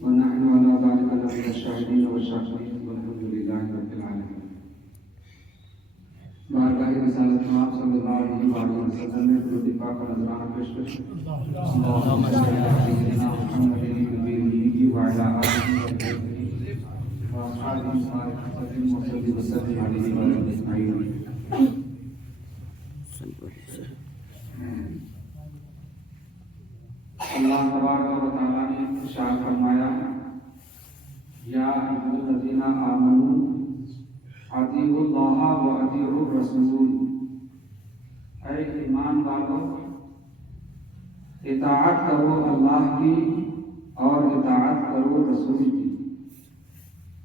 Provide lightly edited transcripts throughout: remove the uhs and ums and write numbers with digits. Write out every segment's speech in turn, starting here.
ونحن على ذلك لمن الشاهدين والشاكرين والحمد لله رب العالمين. بارگاہ رسالت میں آپ صلی اللہ علیہ وسلم نے درود پاک کا نذرانہ پیش کریں. اللهم صل على سيدنا محمد النبي الأمي وعلى آله وأصحابه وسلم عليه وعلى آله أجمعين. اللہ تبارک و تعالیٰ نے ارشاد فرمایا یا ایھا الذین آمنوا اطیعوا اللہ و اطیعوا الرسول، اے ایمان والو اطاعت کرو اللہ کی اور اطاعت کرو رسول کی.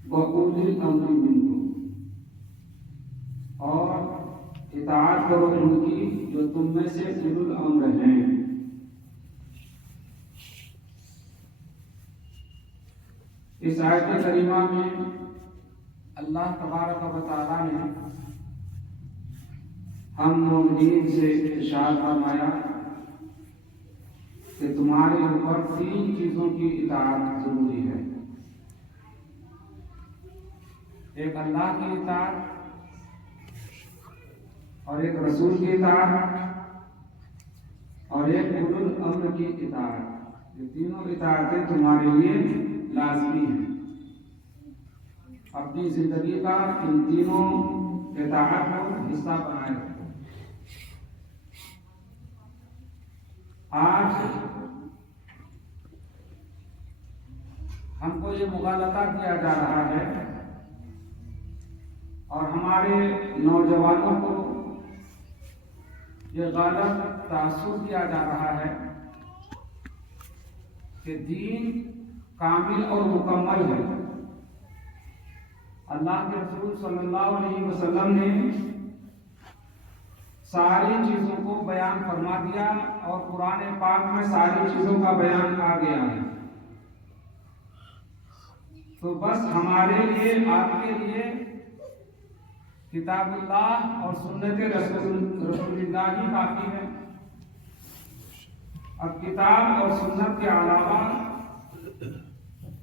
وَأُولِي الْأَمْرِ مِنْکُمْ، اور اطاعت کرو ان کی جو تم میں سے اولو الامر ہیں. اس آیت کریمہ میں اللہ تبارک و تعالیٰ نے ہم مومنین سے ارشاد فرمایا کہ تمہارے اوپر 3 چیزوں کی اطاعت ضروری ہے. ایک اللہ کی اطاعت، اور ایک رسول کی اطاعت، اور ایک اولو الامر کی اطاعت. یہ تینوں اطاعتیں تمہارے لیے لازمی ہیں. اپنی زندگی کا ان تینوں اطاعت کو حصہ بنائے رکھو. آج ہم کو یہ مغالطہ کیا جا رہا ہے اور ہمارے نوجوانوں کو یہ غلط تاثر کیا جا رہا ہے کہ دین کامل اور مکمل ہے. اللہ کے رسول صلی اللہ علیہ وسلم نے ساری چیزوں کو بیان فرما دیا اور قرآن پاک میں ساری چیزوں کا بیان آ گیا ہے. تو بس ہمارے لیے، آپ کے لیے کتاب اللہ اور سنت رسول اللہ ہی کافی ہے. اب کتاب اور سنت کے علاوہ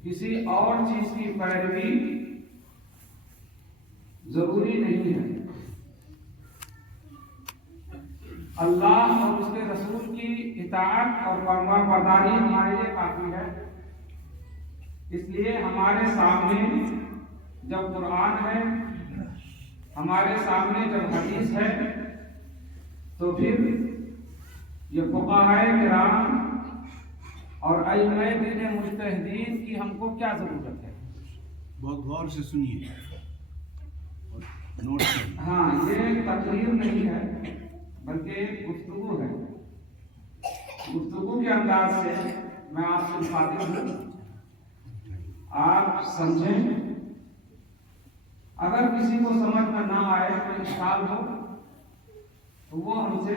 کسی اور چیز کی پیروی ضروری نہیں ہے. اللہ اور اس کے رسول کی اطاعت اور فرما برداری ہمارے لیے کافی ہے. اس لیے ہمارے سامنے جب قرآن ہے، ہمارے سامنے جب حدیث ہے، تو پھر یہ فقہاء کرام اور ائمہ دین مجتہدین کی ہم کو کیا ضرورت ہے؟ بہت غور سے سنیے اور نوٹ کریں. ہاں، یہ تقریر نہیں ہے بلکہ ایک گفتگو ہے. گفتگو کے انداز سے میں آپ سے مخاطب ہوں، آپ سمجھیں. اگر کسی کو سمجھ میں نہ آئے، کوئی اشکال ہو تو وہ ہم سے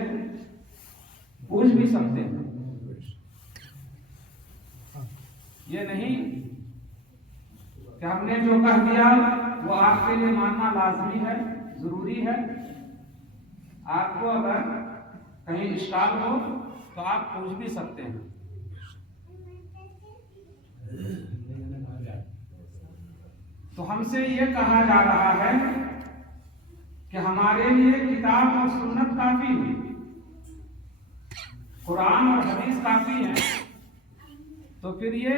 پوچھ بھی سکتے ہیں. یہ نہیں کہ ہم نے جو کہہ دیا وہ آپ کے لیے ماننا لازمی ہے، ضروری ہے. آپ کو اگر کہیں اشکال ہو تو آپ پوچھ بھی سکتے ہیں. تو ہم سے یہ کہا جا رہا ہے کہ ہمارے لیے کتاب اور سنت کافی ہے، قرآن اور حدیث کافی ہے. تو پھر یہ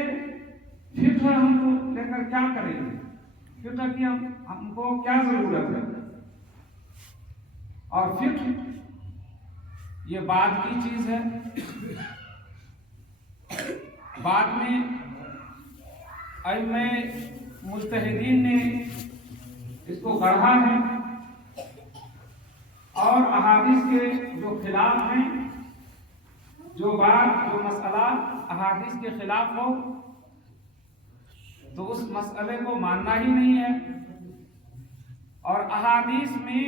فقہ ہم کو لے کر کیا کریں گے؟ فقہ کی ہم کو کیا ضرورت ہے؟ اور فقہ یہ بعد کی چیز ہے. بعد میں ائمہ مجتہدین نے اس کو گڑھا ہے اور احادیث کے جو خلاف ہیں، جو بات، جو مسئلہ احادیث کے خلاف ہو تو اس مسئلے کو ماننا ہی نہیں ہے. اور احادیث میں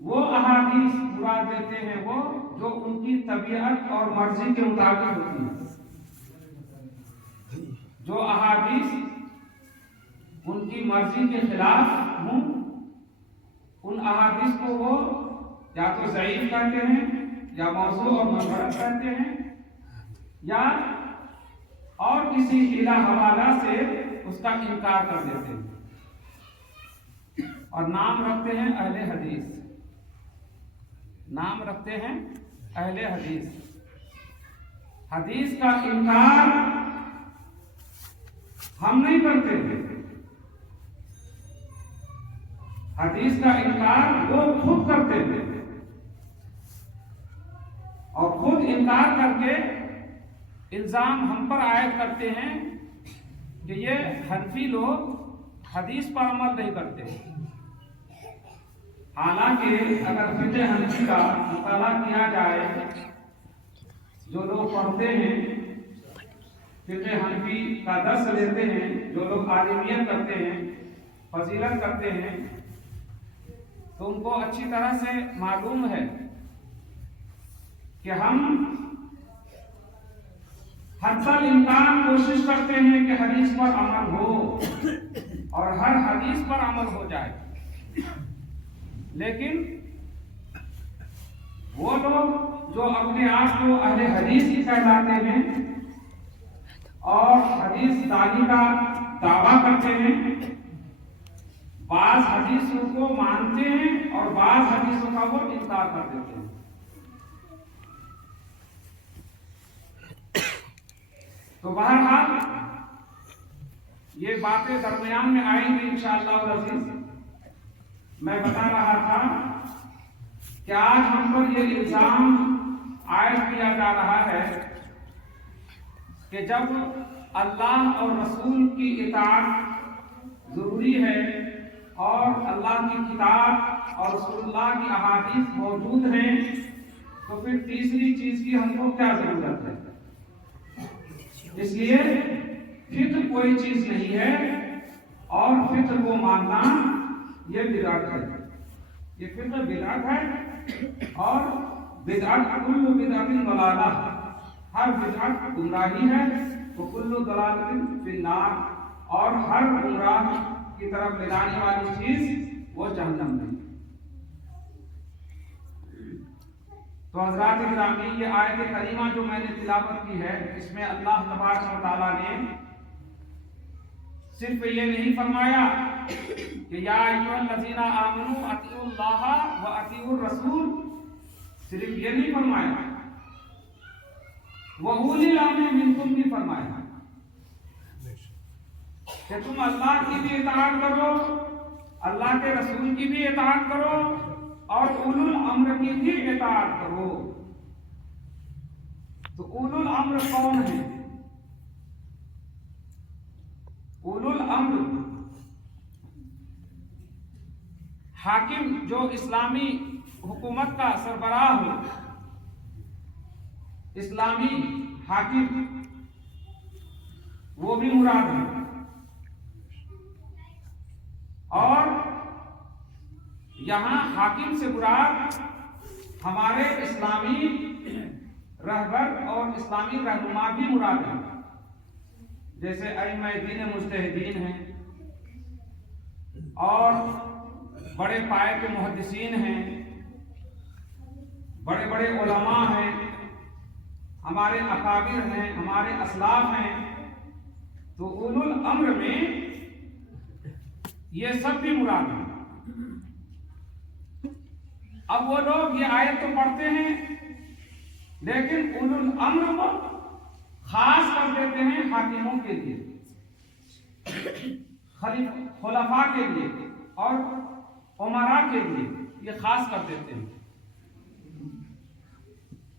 وہ احادیث مراد دیتے ہیں وہ جو ان کی طبیعت اور مرضی کے مطابق ہوتی ہیں. جو احادیث ان کی مرضی کے خلاف ہوں، ان احادیث کو وہ یا تو ضعیف کہتے ہیں، یا موضوع اور منفرد کہتے ہیں، یا اور کسی حیلہ حوالہ سے اس کا انکار کر دیتے ہیں اور نام رکھتے ہیں اہل حدیث، نام رکھتے ہیں اہل حدیث۔ حدیث کا انکار ہم نہیں کرتے ہیں، حدیث کا انکار وہ خود کرتے ہیں اور خود انکار کر کے الزام ہم پر عائد کرتے ہیں کہ یہ حنفی لوگ حدیث پر عمل نہیں کرتے۔ حالانکہ اگر فقہ حنفی کا مطالعہ کیا جائے، جو لوگ پڑھتے ہیں فقہ حنفی کا درس لیتے ہیں، جو لوگ عالمیت کرتے ہیں، فضیلت کرتے ہیں، تو ان کو اچھی طرح سے معلوم ہے کہ ہم حتی الامکان کوشش کرتے ہیں کہ حدیث پر عمل ہو اور ہر حدیث پر عمل ہو جائے، لیکن وہ لوگ جو اپنے آپ کو اہل حدیث ہی کہلاتے ہیں اور حدیث دانی کا دعویٰ کرتے ہیں، بعض حدیثوں کو مانتے ہیں اور بعض حدیثوں کا وہ انکار کر دیتے ہیں۔ تو بہرحال یہ باتیں درمیان میں آئیں گی انشاءاللہ العزیز۔ میں بتا رہا تھا کہ آج ہم پر یہ الزام عائد کیا جا رہا ہے کہ جب اللہ اور رسول کی اطاعت ضروری ہے اور اللہ کی کتاب اور رسول اللہ کی احادیث موجود ہیں، تو پھر تیسری چیز کی ہم کو کیا ضرورت ہے؟ اس لیے فقہ کوئی چیز نہیں ہے اور فقہ کو ماننا یہ بدعت ہے، یہ فقہ بدعت ہے اور بدعت کل بدعت ضلالہ، ہر بدعت گمراہی ہے، وکل ضلالۃ فی النار، اور ہر گمراہ کی طرف لے جانے والی چیز وہ جہنم میں۔ تو حضرات گرامی، یہ آیت کریمہ جو میں نے تلاوت کی ہے، اس میں اللہ تبارک و تعالیٰ نے صرف یہ نہیں فرمایا کہ یا ایھا الذین آمنوا اطیعوا اللہ و اطیعوا الرسول، صرف یہ نہیں فرمایا، وَأُولِي الْأَمْرِ مِنْکُمْ بھی فرمایا کہ تم اللہ کی بھی اطاعت کرو، اللہ کے رسول کی بھی اطاعت کرو اور اولو الامر کی بھی اطاعت کرو۔ تو اولو الامر کون ہے؟ اولو الامر حاکم جو اسلامی حکومت کا سربراہ ہو، اسلامی حاکم، وہ بھی مراد ہے، اور یہاں حاکم سے مراد ہمارے اسلامی رہبر اور اسلامی رہنما بھی مراد ہے، جیسے ائمہ دین مجتہدین ہیں اور بڑے پائے کے محدثین ہیں، بڑے بڑے علماء ہیں، ہمارے اکابر ہیں، ہمارے اسلاف ہیں۔ تو اولو الامر میں یہ سب بھی مراد ہیں۔ اب وہ لوگ یہ آیت تو پڑھتے ہیں لیکن اولو الامر کو خاص کر دیتے ہیں حاکموں کے لیے، خلفاء کے لیے اور امراء کے لیے، یہ خاص کر دیتے ہیں۔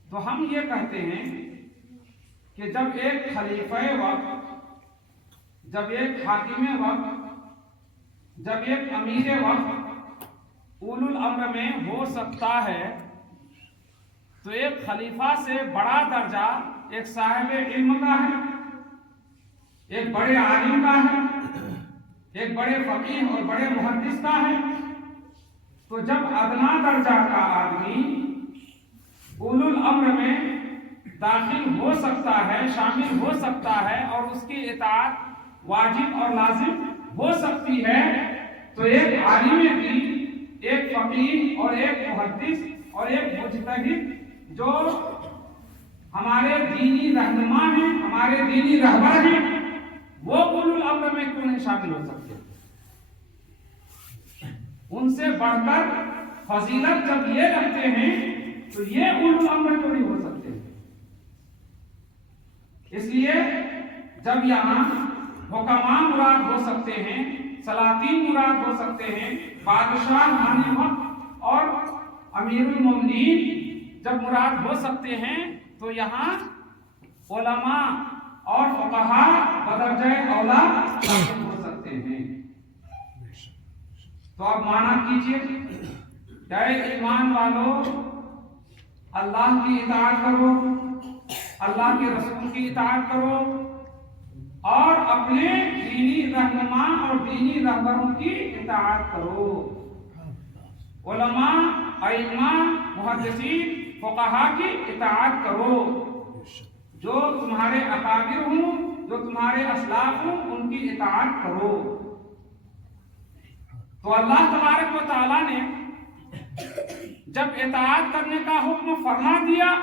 تو ہم یہ کہتے ہیں کہ جب ایک خلیفہ وقت، جب ایک حاکم وقت، جب ایک امیر وقت اولو الامر میں ہو سکتا ہے، تو ایک خلیفہ سے بڑا درجہ ایک صاحب علم کا ہے، ایک بڑے عالم کا ہے، ایک بڑے فقیہ اور بڑے محدث کا ہے۔ تو جب ادنا درجہ کا آدمی اولو الامر میں داخل ہو سکتا ہے، شامل ہو سکتا ہے اور اس کی اطاعت واجب اور لازم ہو سکتی ہے، تو ایک عالم کی، ایک فقیہ اور ایک محدث اور ایک مجتہد جو ہمارے دینی رہنما ہیں، ہمارے دینی رہبر ہیں وہ اولو الامر میں کیوں نہیں شامل ہو سکتے؟ ان سے بڑھ کر فضیلت جب یہ رکھتے ہیں تو یہ اولو الامر کیوں نہیں ہو سکتے؟ اس لیے جب یہاں حکماء مراد ہو سکتے ہیں، سلاطین مراد ہو سکتے ہیں، بادشاہ آنے وقت اور امیر المومنین جب مراد ہو سکتے ہیں، تو یہاں علماء اور فقہاء بدرجہ اولا شامل ہو سکتے ہیں۔ تو آپ معنی کیجئے، اے ایمان والو، اللہ کی اطاعت کرو، اللہ کے رسول کی اطاعت کرو، اور اپنے دینی رہنما اور دینی رہبروں کی اطاعت کرو۔ علماء، ائمہ، محدثین، فقہاء کی اطاعت کرو، جو تمہارے اکابر ہوں، جو تمہارے اسلاف ہوں، ان کی اطاعت کرو۔ تو اللہ تبارک و تعالیٰ نے جب اطاعت کرنے کا حکم فرما دیا،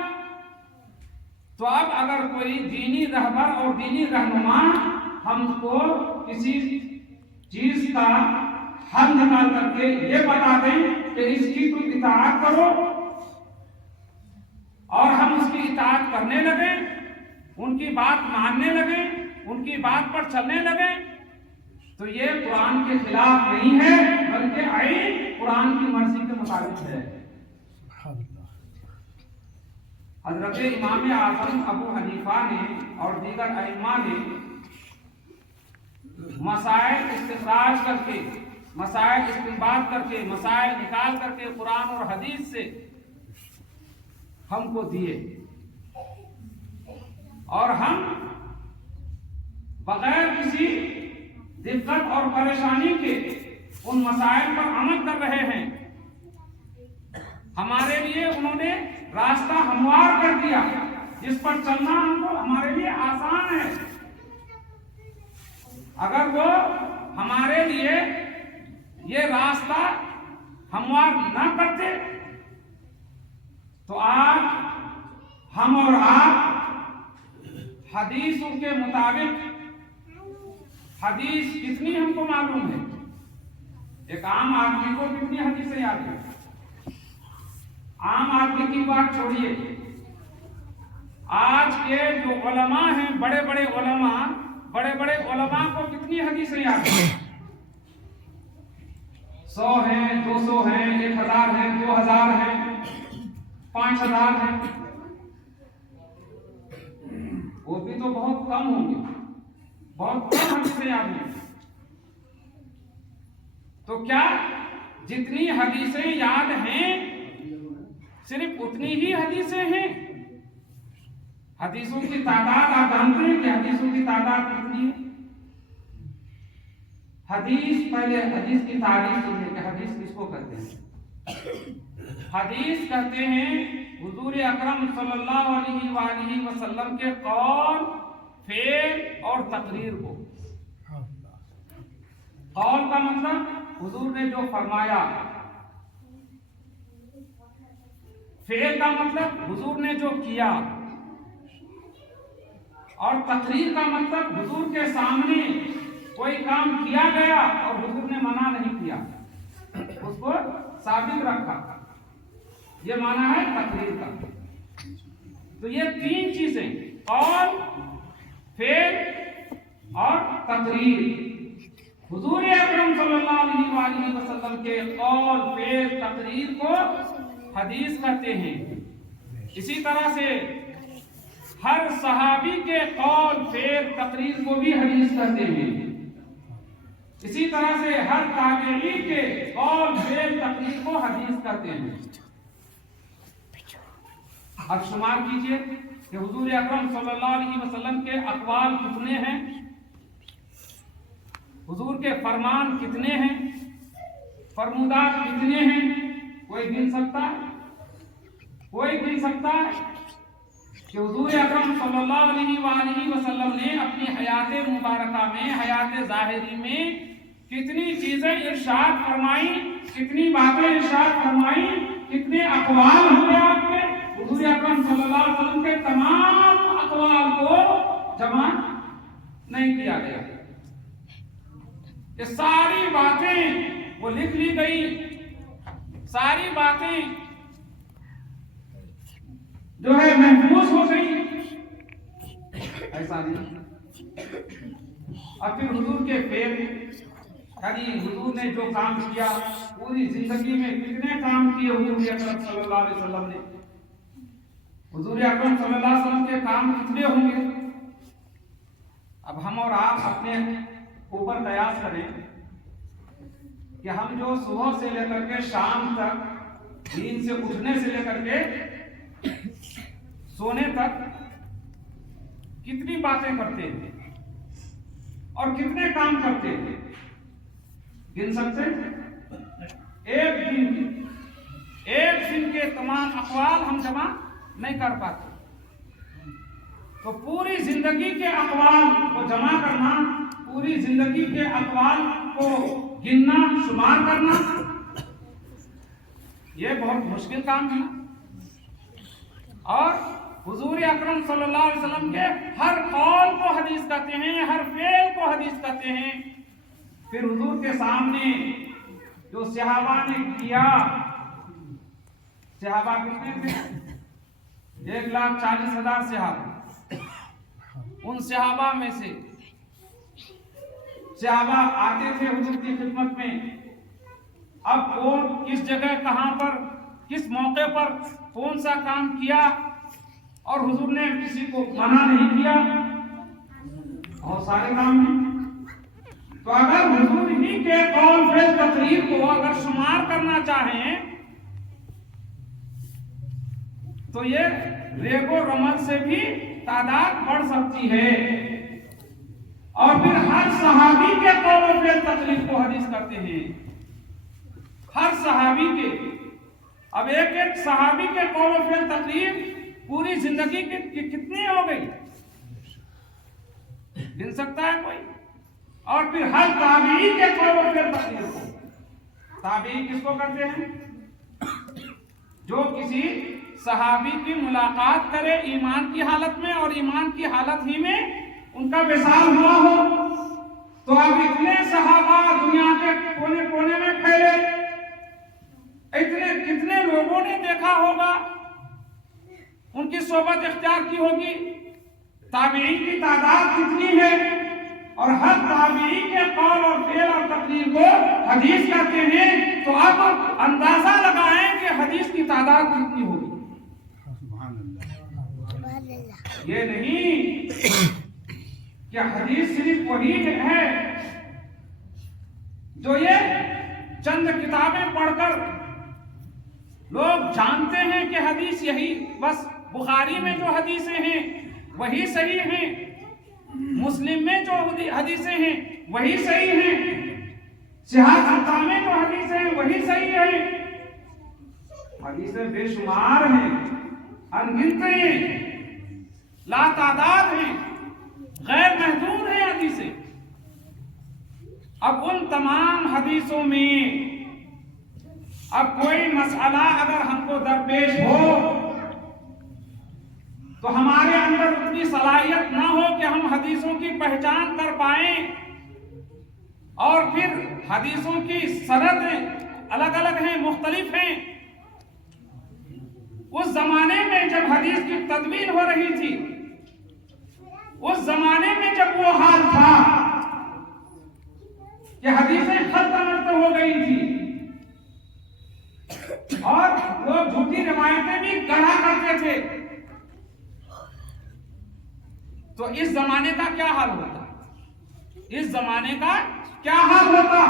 تو اب اگر کوئی دینی رہبر اور دینی رہنما ہم کو کسی چیز کا حل نکال کر کے یہ بتا دیں کہ اس کی تم اطاعت کرو، اور ہم اس کی اطاعت کرنے لگیں، ان کی بات ماننے لگیں، ان کی بات پر چلنے لگیں، تو یہ قرآن کے خلاف نہیں ہے، بلکہ عین قرآن کی مرضی کے مطابق ہے۔ حضرت امام اعظم ابو حنیفہ نے اور دیگر ائمہ نے مسائل استخراج کر کے، مسائل استنباط کر کے، مسائل نکال کر کے قرآن اور حدیث سے ہم کو دیے، اور ہم بغیر کسی دقت اور پریشانی کے ان مسائل پر عمل کر رہے ہیں۔ ہمارے لیے انہوں نے راستہ ہموار کر دیا، جس پر چلنا ہم کو ہمارے لیے آسان ہے۔ اگر وہ ہمارے لیے یہ راستہ ہموار نہ کرتے تو آج ہم اور آپ حدیثوں کے مطابق، حدیث کتنی ہم کو معلوم ہے؟ ایک عام آدمی کو کتنی حدیثیں یاد ہیں؟ عام آدمی کی بات چھوڑیے، آج کے جو علماء ہیں، بڑے بڑے علماء کو کتنی حدیثیں یاد ہیں؟ 100 ہیں، 200 ہیں، 1000 ہیں، 2000 ہیں، 5000 ہیں، وہ بھی تو بہت کم ہوں گے، بہت کم حدیثیں یاد ہیں۔ تو کیا جتنی حدیثیں یاد ہیں صرف اتنی ہی حدیثیں ہیں؟ حدیثوں کی تعداد آپ جانتے ہیں کہ حدیثوں کی تعداد کتنی ہے؟ پہلے حدیث کی تعریف سنیے کہ حدیث کس کو کہتے ہیں۔ حدیث کہتے ہیں حضور اکرم صلی اللہ علیہ وآلہ وسلم کے قول، فعل اور تقریر کو۔ قول کا مطلب حضور نے جو فرمایا، فعل کا مطلب حضور نے جو کیا، اور تقریر کا مطلب حضور کے سامنے کوئی کام کیا گیا اور حضور نے منع نہیں کیا، اس کو ثابت رکھا، یہ معنی ہے تقریر کا۔ تو یہ تین چیزیں، قول، فعل اور تقریر، حضور اکرم صلی اللہ علیہ وآلہ وسلم کے قول، فعل، تقریر کو حدیث کہتے ہیں۔ اسی طرح سے ہر صحابی کے قول، فعل، تقریر کو بھی حدیث کہتے ہیں۔ اسی طرح سے ہر تابعی کے قول، فعل، تقریر کو حدیث کہتے ہیں۔ اب شمار کیجئے کہ حضور اکرم صلی اللہ علیہ وسلم کے اقوال کتنے ہیں، حضور کے فرمان کتنے ہیں، فرمودات کتنے ہیں؟ کوئی گن سکتا ہے؟ کوئی گن سکتا ہے کہ حضور اکرم صلی اللہ علیہ وآلہ وسلم نے اپنی حیات مبارکہ میں، حیات ظاہری میں کتنی چیزیں ارشاد فرمائیں، کتنی باتیں ارشاد فرمائیں، کتنے اقوال ہوئے آپ کے؟ حضور اکرم صلی اللہ علیہ وسلم کے تمام اقوال کو جمع گیا کہ ساری باتیں وہ لکھ لی گئی، ساری باتیں جو ہے محفوظ ہو گئی. ایسا نہیں. اور پھر حضور کے فعل، یعنی حضور نے جو کام کیا، پوری زندگی میں کتنے کام کیے حضور اکرم صلی اللہ علیہ وسلم نے. حضور اکرم صلی اللہ علیہ وسلم کے کام کتنے ہوں گے؟ اب ہم اور آپ اپنے اوپر قیاس کریں کہ ہم جو صبح سے لے کر کے شام تک، نیند سے اٹھنے سے لے کر کے سونے تک کتنی باتیں کرتے ہیں اور کتنے کام کرتے ہیں، گن سکتے ہیں؟ ایک دن کے تمام اقوال ہم جمع نہیں کر پاتے. تو پوری زندگی کے اقوال کو جمع کرنا، پوری زندگی کے اقوال کو گننا، شمار کرنا، یہ بہت مشکل کام ہے. اور حضور اکرم صلی اللہ علیہ وسلم کے ہر قول کو حدیث کہتے ہیں، ہر فعل کو حدیث کہتے ہیں. پھر حضور کے سامنے جو صحابہ نے کیا، صحابہ کتنے تھے؟ 1,40,000 صحابہ. ان صحابہ میں سے صحابہ آتے تھے حضور کی خدمت میں. اب کون کس جگہ، کہاں پر، کس موقع پر کون سا کام کیا، اور حضور نے کسی کو منع نہیں کیا. اور سارے کام ہیں. تو اگر حضور ہی کے قول فعل تقریر کو اگر شمار کرنا چاہیں تو یہ ریگ و رمل سے بھی تعداد بڑھ سکتی ہے. اور پھر ہر صحابی کے قول و فعل تقریر کو حدیث کرتے ہیں، ہر صحابی کے. اب ایک ایک صحابی کے قول و فعل تقریر پوری زندگی کی کتنی ہو گئی، گن سکتا ہے کوئی؟ اور پھر ہر تابعی کے قول و فعل تقریر کو. تابعی کس کو کرتے ہیں؟ جو کسی صحابی کی ملاقات کرے ایمان کی حالت میں، اور ایمان کی حالت ہی میں ان کا وصال ہوا ہو. تو اب اتنے صحابہ دنیا کے کونے کونے میں پھیلے، اتنے کتنے لوگوں نے دیکھا ہوگا، ان کی صحبت اختیار کی ہوگی. تابعین کی تعداد کتنی ہے، اور ہر تابعی کے قول اور فعل اور تقریر کو حدیث کہتے ہیں. تو اب اندازہ لگائیں کہ حدیث کی تعداد کتنی ہوگی. یہ نہیں کہ حدیث صرف وہی ہے جو یہ چند کتابیں پڑھ کر لوگ جانتے ہیں کہ حدیث یہی، بس بخاری میں جو حدیثیں ہیں وہی صحیح ہیں، مسلم میں جو حدیثیں ہیں وہی صحیح ہیں، صحاح ستہ میں جو حدیثیں ہیں وہی صحیح ہیں. حدیثیں بے شمار ہیں، انگنت ہیں، لا تعداد ہیں، غیر محدود ہیں حدیثیں. اب ان تمام حدیثوں میں اب کوئی مسئلہ اگر ہم کو درپیش ہو تو ہمارے اندر اتنی صلاحیت نہ ہو کہ ہم حدیثوں کی پہچان کر پائیں، اور پھر حدیثوں کی سند الگ الگ ہیں، مختلف ہیں. اس زمانے میں جب حدیث کی تدوین ہو رہی تھی، اس زمانے میں جب وہ حال تھا کہ حدیثیں خط نمٹ ہو گئی تھی اور لوگ جھوٹی روایتیں بھی گڑھا کرتے تھے، تو اس زمانے کا کیا حال ہوتا؟ اس زمانے کا کیا حال ہوتا؟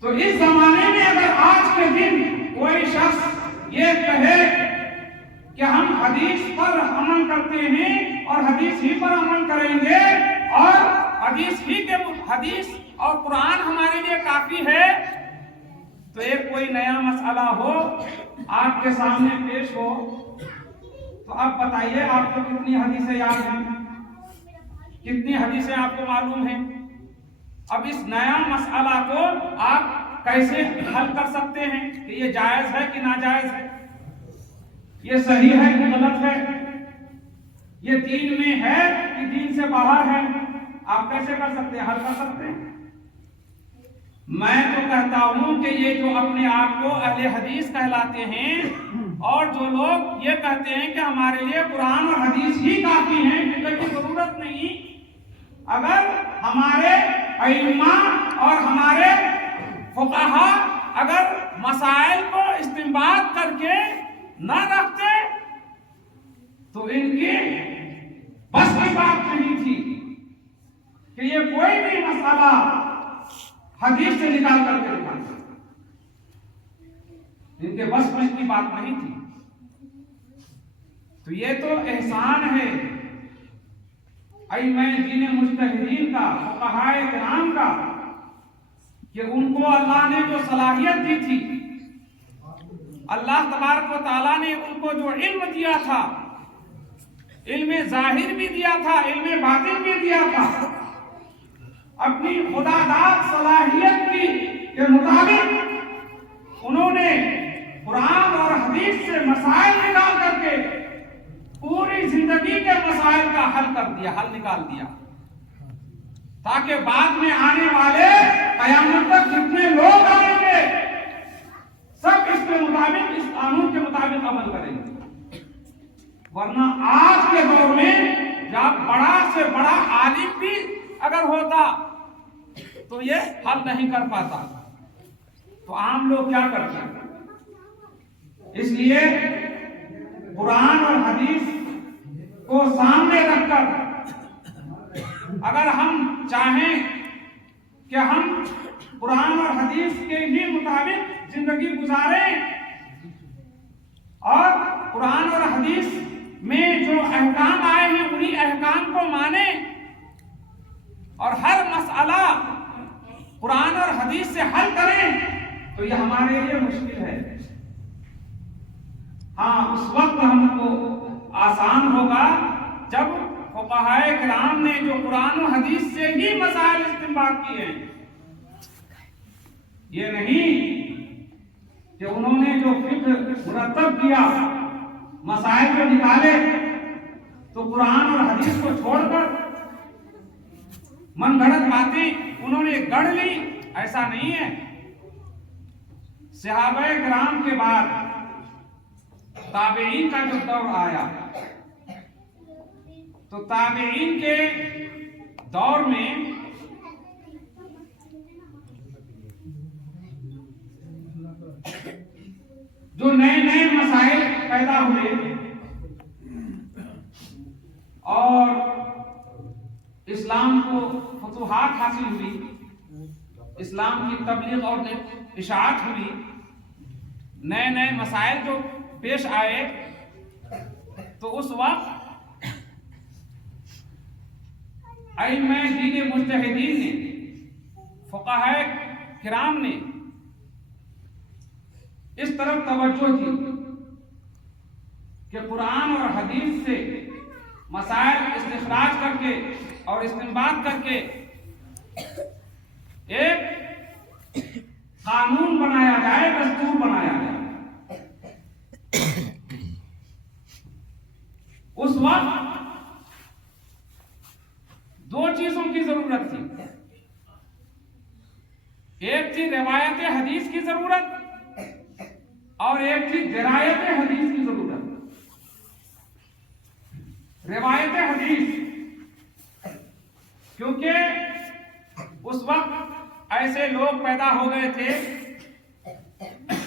تو اس زمانے میں اگر آج کے دن کوئی شخص یہ کہے کہ ہم حدیث پر عمل کرتے ہیں اور حدیث ہی پر عمل کریں گے اور حدیث اور قرآن ہمارے لیے کافی ہے، تو ایک کوئی نیا مسئلہ ہو آپ کے سامنے پیش ہو تو آپ بتائیے آپ کو کتنی حدیثیں یاد ہیں، کتنی حدیثیں آپ کو معلوم ہیں. اب اس نیا مسئلہ کو آپ کیسے حل کر سکتے ہیں کہ یہ جائز ہے کہ ناجائز ہے، یہ صحیح ہے کہ غلط ہے؟ یہ دین میں ہے کہ دین سے باہر ہے؟ آپ کیسے کر سکتے ہیں، حل کر سکتے ہیں؟ میں تو کہتا ہوں کہ یہ جو اپنے آپ کو اہل حدیث کہلاتے ہیں اور جو لوگ یہ کہتے ہیں کہ ہمارے لیے قرآن اور حدیث ہی کافی ہیں، فقہ کی ضرورت نہیں، اگر ہمارے ائمہ اور ہمارے فقہا اگر مسائل کو استنباط کر کے نہ رکھتے تو ان کی بس کی بات نہیں تھی کہ یہ کوئی بھی مسئلہ حدیث سے نکال کر کے دکھا سکتے، ان کے بس کی بات نہیں تھی۔ تو یہ تو احسان ہے ائمہ دین مجتہدین کا، فقہائے کرام کا، کہ ان کو اللہ نے جو صلاحیت دی تھی، اللہ تبارک و تعالیٰ نے ان کو جو علم دیا تھا، علم ظاہر بھی دیا تھا، علم باطن بھی دیا تھا، اپنی خدا داد صلاحیت کے مطابق انہوں نے قرآن اور حدیث سے مسائل نکال کر کے پوری زندگی کے مسائل کا حل کر دیا، حل نکال دیا، تاکہ بعد میں آنے والے قیامت تک جتنے لوگ آئیں گے سب اس کے مطابق، اس قانون کے مطابق عمل کریں گے۔ ورنہ آج کے دور میں جب بڑا سے بڑا عالم بھی اگر ہوتا تو یہ حل نہیں کر پاتا، تو عام لوگ کیا کرتے ہیں؟ اس لیے قرآن اور حدیث کو سامنے رکھ کر اگر ہم چاہیں کہ ہم قرآن اور حدیث کے ہی مطابق زندگی گزاریں اور قرآن اور حدیث میں جو احکام آئے ہیں انہی احکام کو مانیں اور ہر مسئلہ قرآن اور حدیث سے حل کریں، تو یہ ہمارے لیے مشکل ہے۔ ہاں، اس وقت ہم کو آسان ہوگا جب فقہائے کرام نے جو قرآن و حدیث سے ہی مسائل استنباط کیے ہیں، یہ نہیں کہ انہوں نے جو فقہ مرتب کیا، مسائل کو نکالے تو قرآن اور حدیث کو چھوڑ کر من گھڑت باتیں انہوں نے گڑھ لی، ایسا نہیں ہے۔ صحابہ کرام کے بعد تابعین کا جو دور آیا، تو تابعین کے دور میں جو نئے مسائل پیدا ہوئے اور اسلام کو فتوحات حاصل ہوئی، اسلام کی تبلیغ اور اشاعت ہوئی، نئے مسائل جو پیش آئے، تو اس وقت ائمہ دین مجتہدین نے، فقہائے کرام نے اس طرف توجہ کی کہ قرآن اور حدیث سے مسائل استخراج کر کے اور استنباط کر کے ایک قانون بنایا جائے، دستور بنایا جائے۔ اس وقت دو چیزوں کی ضرورت تھی، ایک تھی روایت حدیث کی ضرورت اور ایک تھی درایت حدیث کی ضرورت۔ روایت حدیث، کیونکہ اس وقت ایسے لوگ پیدا ہو گئے تھے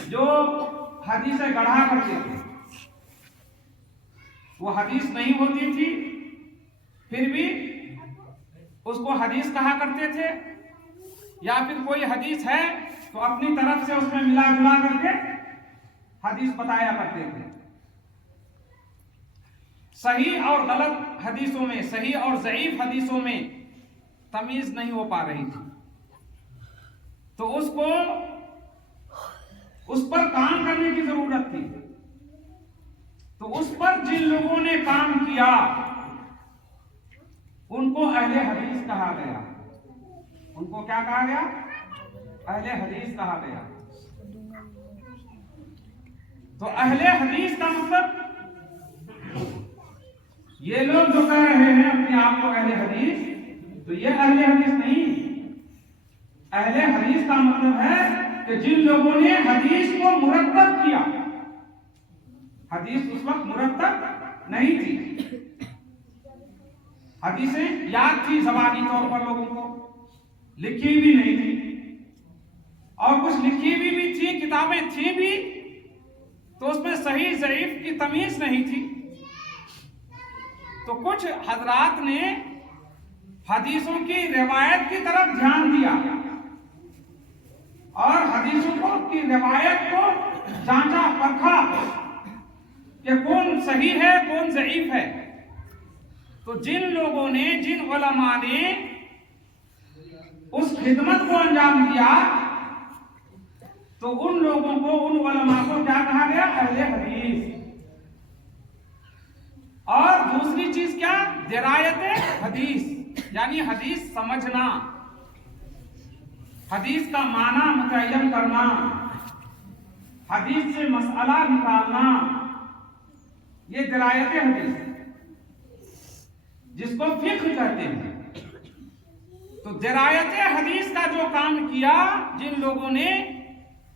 جو حدیثیں گڑھا کرتے تھے، وہ حدیث نہیں ہوتی تھی پھر بھی اس کو حدیث کہا کرتے تھے، یا پھر کوئی حدیث ہے تو اپنی طرف سے اس میں ملا جلا کر کے حدیث بتایا کرتے تھے۔ صحیح اور غلط حدیثوں میں، صحیح اور ضعیف حدیثوں میں تمیز نہیں ہو پا رہی تھی، تو اس پر کام کرنے کی ضرورت تھی۔ تو اس پر جن لوگوں نے کام کیا ان کو اہل حدیث کہا گیا۔ ان کو کیا کہا گیا؟ اہل حدیث کہا گیا۔ تو اہل حدیث کا مطلب یہ لوگ جو کہہ رہے ہیں اپنے آپ کو اہل حدیث، تو یہ اہل حدیث نہیں. اہل حدیث کا مطلب ہے کہ جن لوگوں نے حدیث کو مرتب کیا. حدیث اس وقت مرتب نہیں تھی، حدیثیں یاد تھی زبانی طور پر لوگوں کو، لکھی بھی نہیں تھی، اور کچھ لکھی بھی تھی، کتابیں تھیں بھی تو اس میں صحیح ضعیف کی تمیز نہیں تھی. تو کچھ حضرات نے حدیثوں کی روایت کی طرف دھیان دیا اور حدیثوں کی روایت کو جانچا پرکھا کہ کون صحیح ہے کون ضعیف ہے. تو جن لوگوں نے، جن علماء نے اس خدمت کو انجام دیا، تو ان لوگوں کو، ان علماء کو کیا کہا گیا؟ اہل حدیث. اور دوسری چیز کیا؟ درایت حدیث، یعنی حدیث سمجھنا، حدیث کا معنی متعین کرنا، حدیث سے مسئلہ نکالنا، یہ درایت حدیث جس کو فقہ کہتے ہیں. تو درایت حدیث کا جو کام کیا جن لوگوں نے،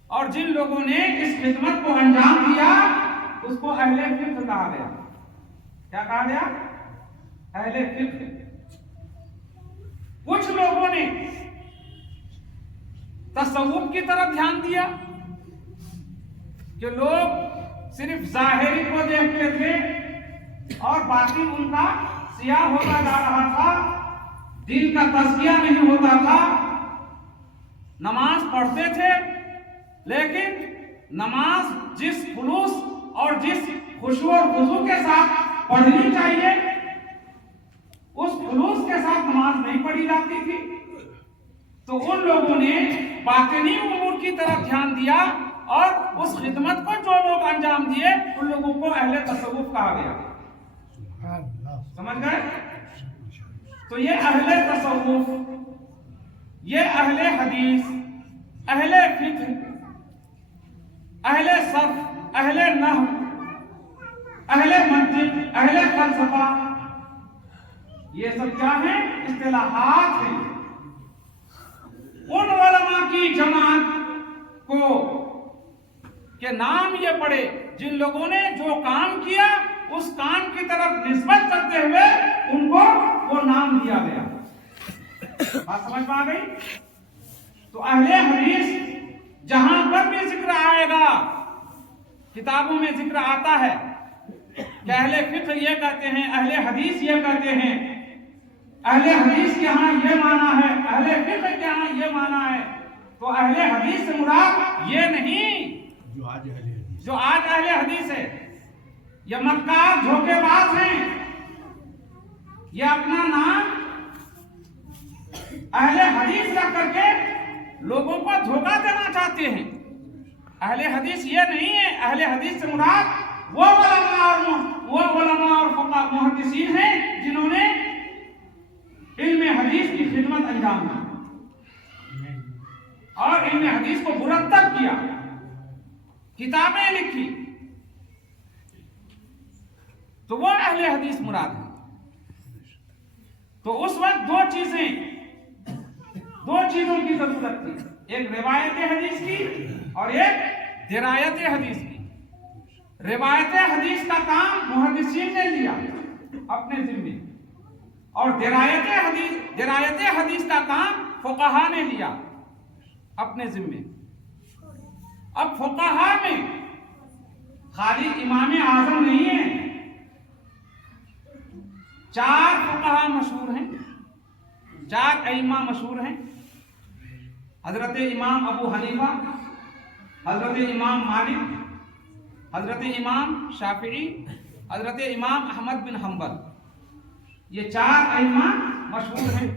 اور جن لوگوں نے اس خدمت کو انجام دیا، اس کو اہل فقہ کہا گیا. کیا کہا گیا؟ اہل فقہ. کچھ لوگوں نے تصوف کی طرف دھیان دیا کہ لوگ صرف ظاہری کو دیکھتے تھے اور باقی ان کا سیاہ ہوتا جا رہا تھا، دل کا تزکیہ نہیں ہوتا تھا. نماز پڑھتے تھے لیکن نماز جس خلوص اور جس خشوع اور خضوع کے ساتھ پڑھنی چاہیے اس خلوص کے ساتھ نماز نہیں پڑھی جاتی تھی. تو ان لوگوں نے باطنی امور کی طرف دھیان دیا اور اس خدمت کو جو لوگ انجام دیے ان لوگوں کو اہل تصوف کہا گیا. سمجھ گئے؟ تو یہ اہل تصوف، یہ اہل حدیث، اہل فقہ، اہل صرف، اہل نحو، اہل منطق، اہل فلسفہ، یہ سب کیا ہیں؟ اصطلاحات ہیں. ان علماء کی جماعت کو کہ نام یہ پڑے جن لوگوں نے جو کام کیا اس کام کی طرف نسبت کرتے ہوئے ان کو وہ نام دیا گیا. بات سمجھ میں آ گئی؟ تو اہل حدیث جہاں پر بھی ذکر آئے گا، کتابوں میں ذکر آتا ہے کہ اہل فقہ یہ کہتے ہیں، اہل حدیث یہ کہتے ہیں، اہل حدیث کے ہاں یہ معنی ہے، اہل فقہ کے ہاں یہ معنی ہے. تو اہل حدیث سے مراد یہ نہیں جو آج اہل حدیث ہے. یہ مکار دھوکے باز ہیں، یہ اپنا نام اہل حدیث رکھ کر کے لوگوں کو دھوکہ دینا چاہتے ہیں. اہل حدیث یہ نہیں ہے. اہل حدیث سے مراد وہ علماء اور فقہ محدثین ہیں جنہوں نے علم حدیث کی خدمت انجام دی اور علم حدیث کو مرتب کیا، کتابیں لکھی. تو وہ اہل حدیث مراد ہے. تو اس وقت دو چیزوں کی ضرورت تھی، ایک روایت حدیث کی اور ایک درایت حدیث کی. روایت حدیث کا کام محدثین نے لیا اپنے ذمے، اور درایت حدیث کا کام فقہا نے لیا اپنے ذمے. اب فقہا میں خالی امام اعظم نہیں ہے، 4 فقہا مشہور ہیں، 4 ائمہ مشہور ہیں. حضرت امام ابو حنیفہ، حضرت امام مالک، حضرت امام شافعی، حضرت امام احمد بن حنبل. یہ 4 ائمہ مشہور ہیں.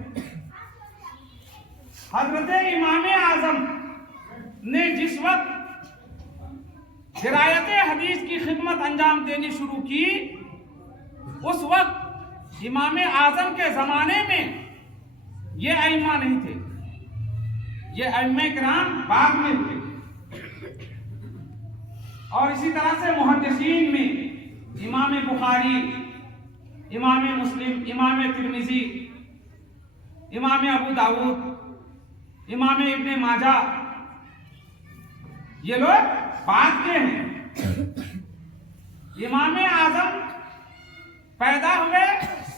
حضرت امام اعظم نے جس وقت درایت حدیث کی خدمت انجام دینی شروع کی، اس وقت امام اعظم کے زمانے میں یہ ائمہ نہیں تھے. یہ ائمہ کرام بعد میں تھے. اور اسی طرح سے محدثین میں امام بخاری، امام مسلم، امام ترمذی، امام ابو داؤد، امام ابن ماجہ، یہ لوگ بعد کے ہیں۔ امام اعظم پیدا ہوئے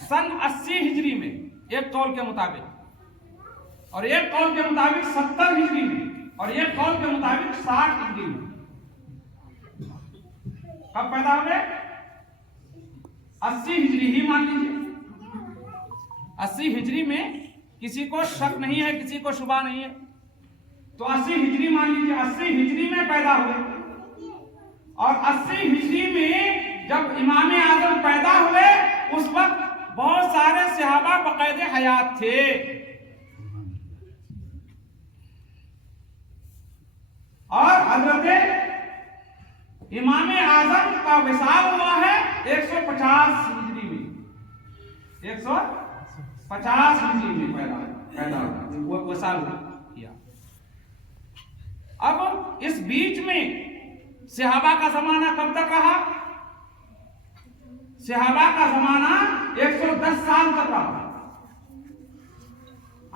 سن 80 ہجری میں ایک قول کے مطابق، اور ایک قول کے مطابق 70 ہجری میں، اور ایک قول کے مطابق 60 ہجری میں۔ کب پیدا ہوئے؟ 80 ہجری ہی مان لیجیے، 80 ہجری میں کسی کو شک نہیں ہے، کسی کو شبہ نہیں ہے، تو 80 ہجری مان لیجیے، 80 ہجری میں پیدا ہوئے۔ اور 80 ہجری میں جب امام اعظم پیدا ہوئے اس وقت بہت سارے صحابہ بقید حیات تھے، اور حضرت امام اعظم کا وصال ہوا ہے 150 ہجری میں، 150 ہجری میں پیدا ہوا، وصال کیا۔ اب اس بیچ میں صحابہ کا زمانہ کب تک رہا؟ صحابہ کا زمانہ 110 سال تک رہا۔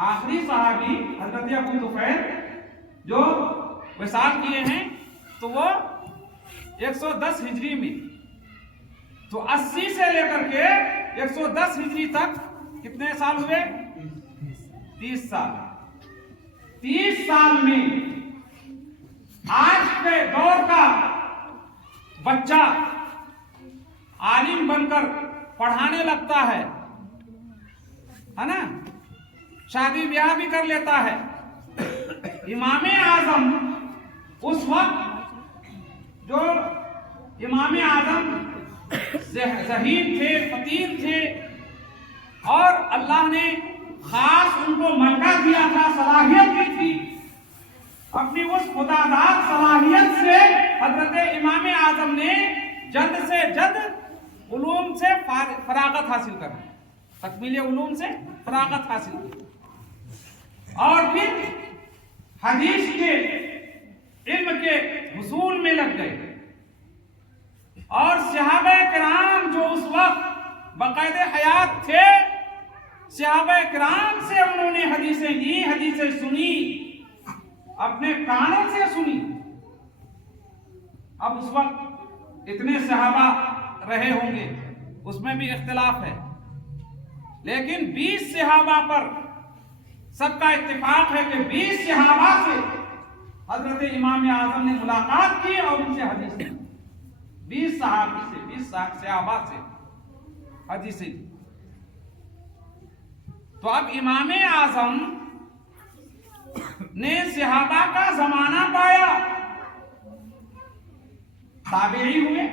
آخری صحابی حضرت ابو طفیل جو وصال کیے ہیں تو وہ 110 ہجری میں، تو 80 سے لے کر کے 110 ہجری تک کتنے سال ہوئے؟ 30 سال۔ 30 سال میں آج کے دور کا بچہ عالم بن کر پڑھانے لگتا ہے نا، شادی بیاہ بھی کر لیتا ہے۔ امام اعظم اس وقت جو امام اعظم ذہین تھے، فطین تھے، اور اللہ نے خاص ان کو ملکہ دیا تھا، صلاحیت دی تھی، اپنی اس خداداد صلاحیت سے حضرت امام اعظم نے جلد سے جلد علوم سے فراغت حاصل کرنا، تکمیل علوم سے فراغت حاصل کی، اور پھر حدیث کے علم کے حصول میں لگ گئے۔ اور صحابہ کرام جو اس وقت بقید حیات تھے، صحابہ کرام سے انہوں نے حدیثیں لی، حدیثیں سنی، اپنے کانوں سے سنی۔ اب اس وقت اتنے صحابہ رہے ہوں گے، اس میں بھی اختلاف ہے، لیکن 20 صحابہ پر سب کا اتفاق ہے کہ 20 صحابہ سے حضرت امام اعظم نے ملاقات کی اور ان سے حدیث لی۔ 20 صحابی سے، 20 صحابہ سے حدیثیں لی۔ تو اب امام اعظم نے صحابہ کا زمانہ پایا، تابعی ہوئے،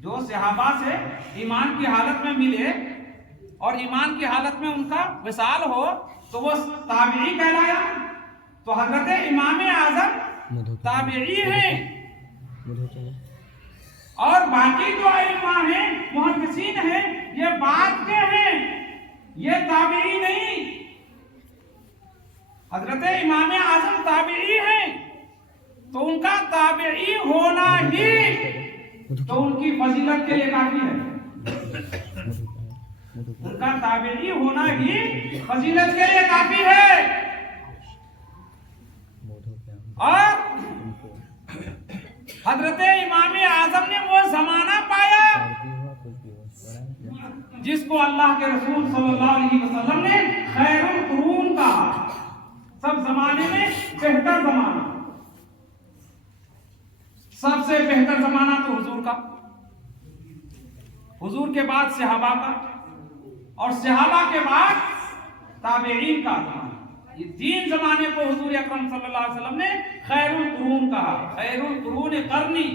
جو صحابہ سے ایمان کی حالت میں ملے اور ایمان کی حالت میں ان کا وصال ہو تو وہ تابعی کہلایا۔ تو حضرت امام اعظم تابعی ہیں، اور باقی جو ائمہ ہیں، محدثین ہیں، یہ بعد کے ہیں، یہ تابعی نہیں۔ حضرت امام اعظم تابعی ہیں، تو ان کا تابعی ہونا ہی تو ان کی فضیلت کے لیے کافی ہے، ان کا تابعی ہونا ہی فضیلت کے لیے کافی ہے۔ اور حضرت امام اعظم نے وہ زمانہ پایا جس کو اللہ کے رسول صلی اللہ علیہ وسلم نے خیر القرون کہا، سب زمانے میں بہتر زمانہ، سب سے بہتر زمانہ تو حضور کا، حضور کے بعد صحابہ کا، اور صحابہ کے بعد تابعین کا زمانہ۔ یہ 3 زمانے کو حضور اکرم صلی اللہ علیہ وسلم نے خیر القرون کہا، خیر القرون قرنی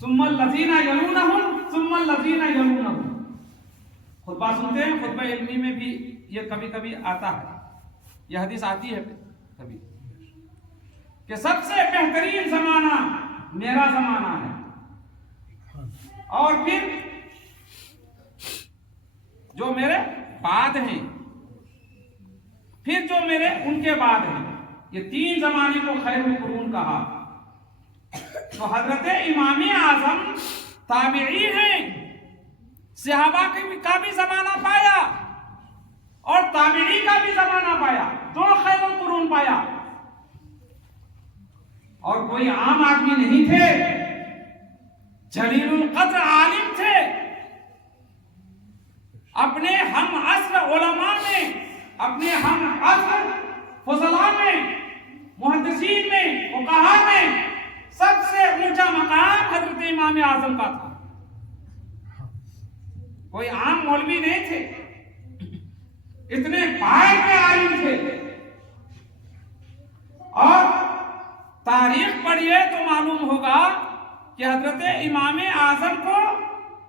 ثم الذین یلونہم ثم الذین یلونہم۔ خطبہ سنتے ہیں، خطبہ علمی میں بھی یہ کبھی کبھی آتا ہے، یہ حدیث آتی ہے کبھی کہ سب سے بہترین زمانہ میرا زمانہ ہے، اور پھر جو میرے بعد ہیں، پھر جو میرے ان کے بعد ہیں۔ یہ 3 زمانے کو خیر القرون کہا۔ تو حضرت امام اعظم تابعی ہیں، صحابہ کا بھی زمانہ پایا اور تابعی کا بھی زمانہ پایا، دو خیر القرون پایا، اور کوئی عام آدمی نہیں تھے، جلیل القدر عالم تھے، اپنے ہم عصر علماء میں، اپنے ہم عصر فضلاء میں، محدثین میں، فقہاء میں سب سے اونچا مقام حضرت امام اعظم کا تھا۔ کوئی عام مولوی نہیں تھے، اتنے پائے کے عالم تھے۔ اور تاریخ پڑھیے تو معلوم ہوگا کہ حضرت امام اعظم کو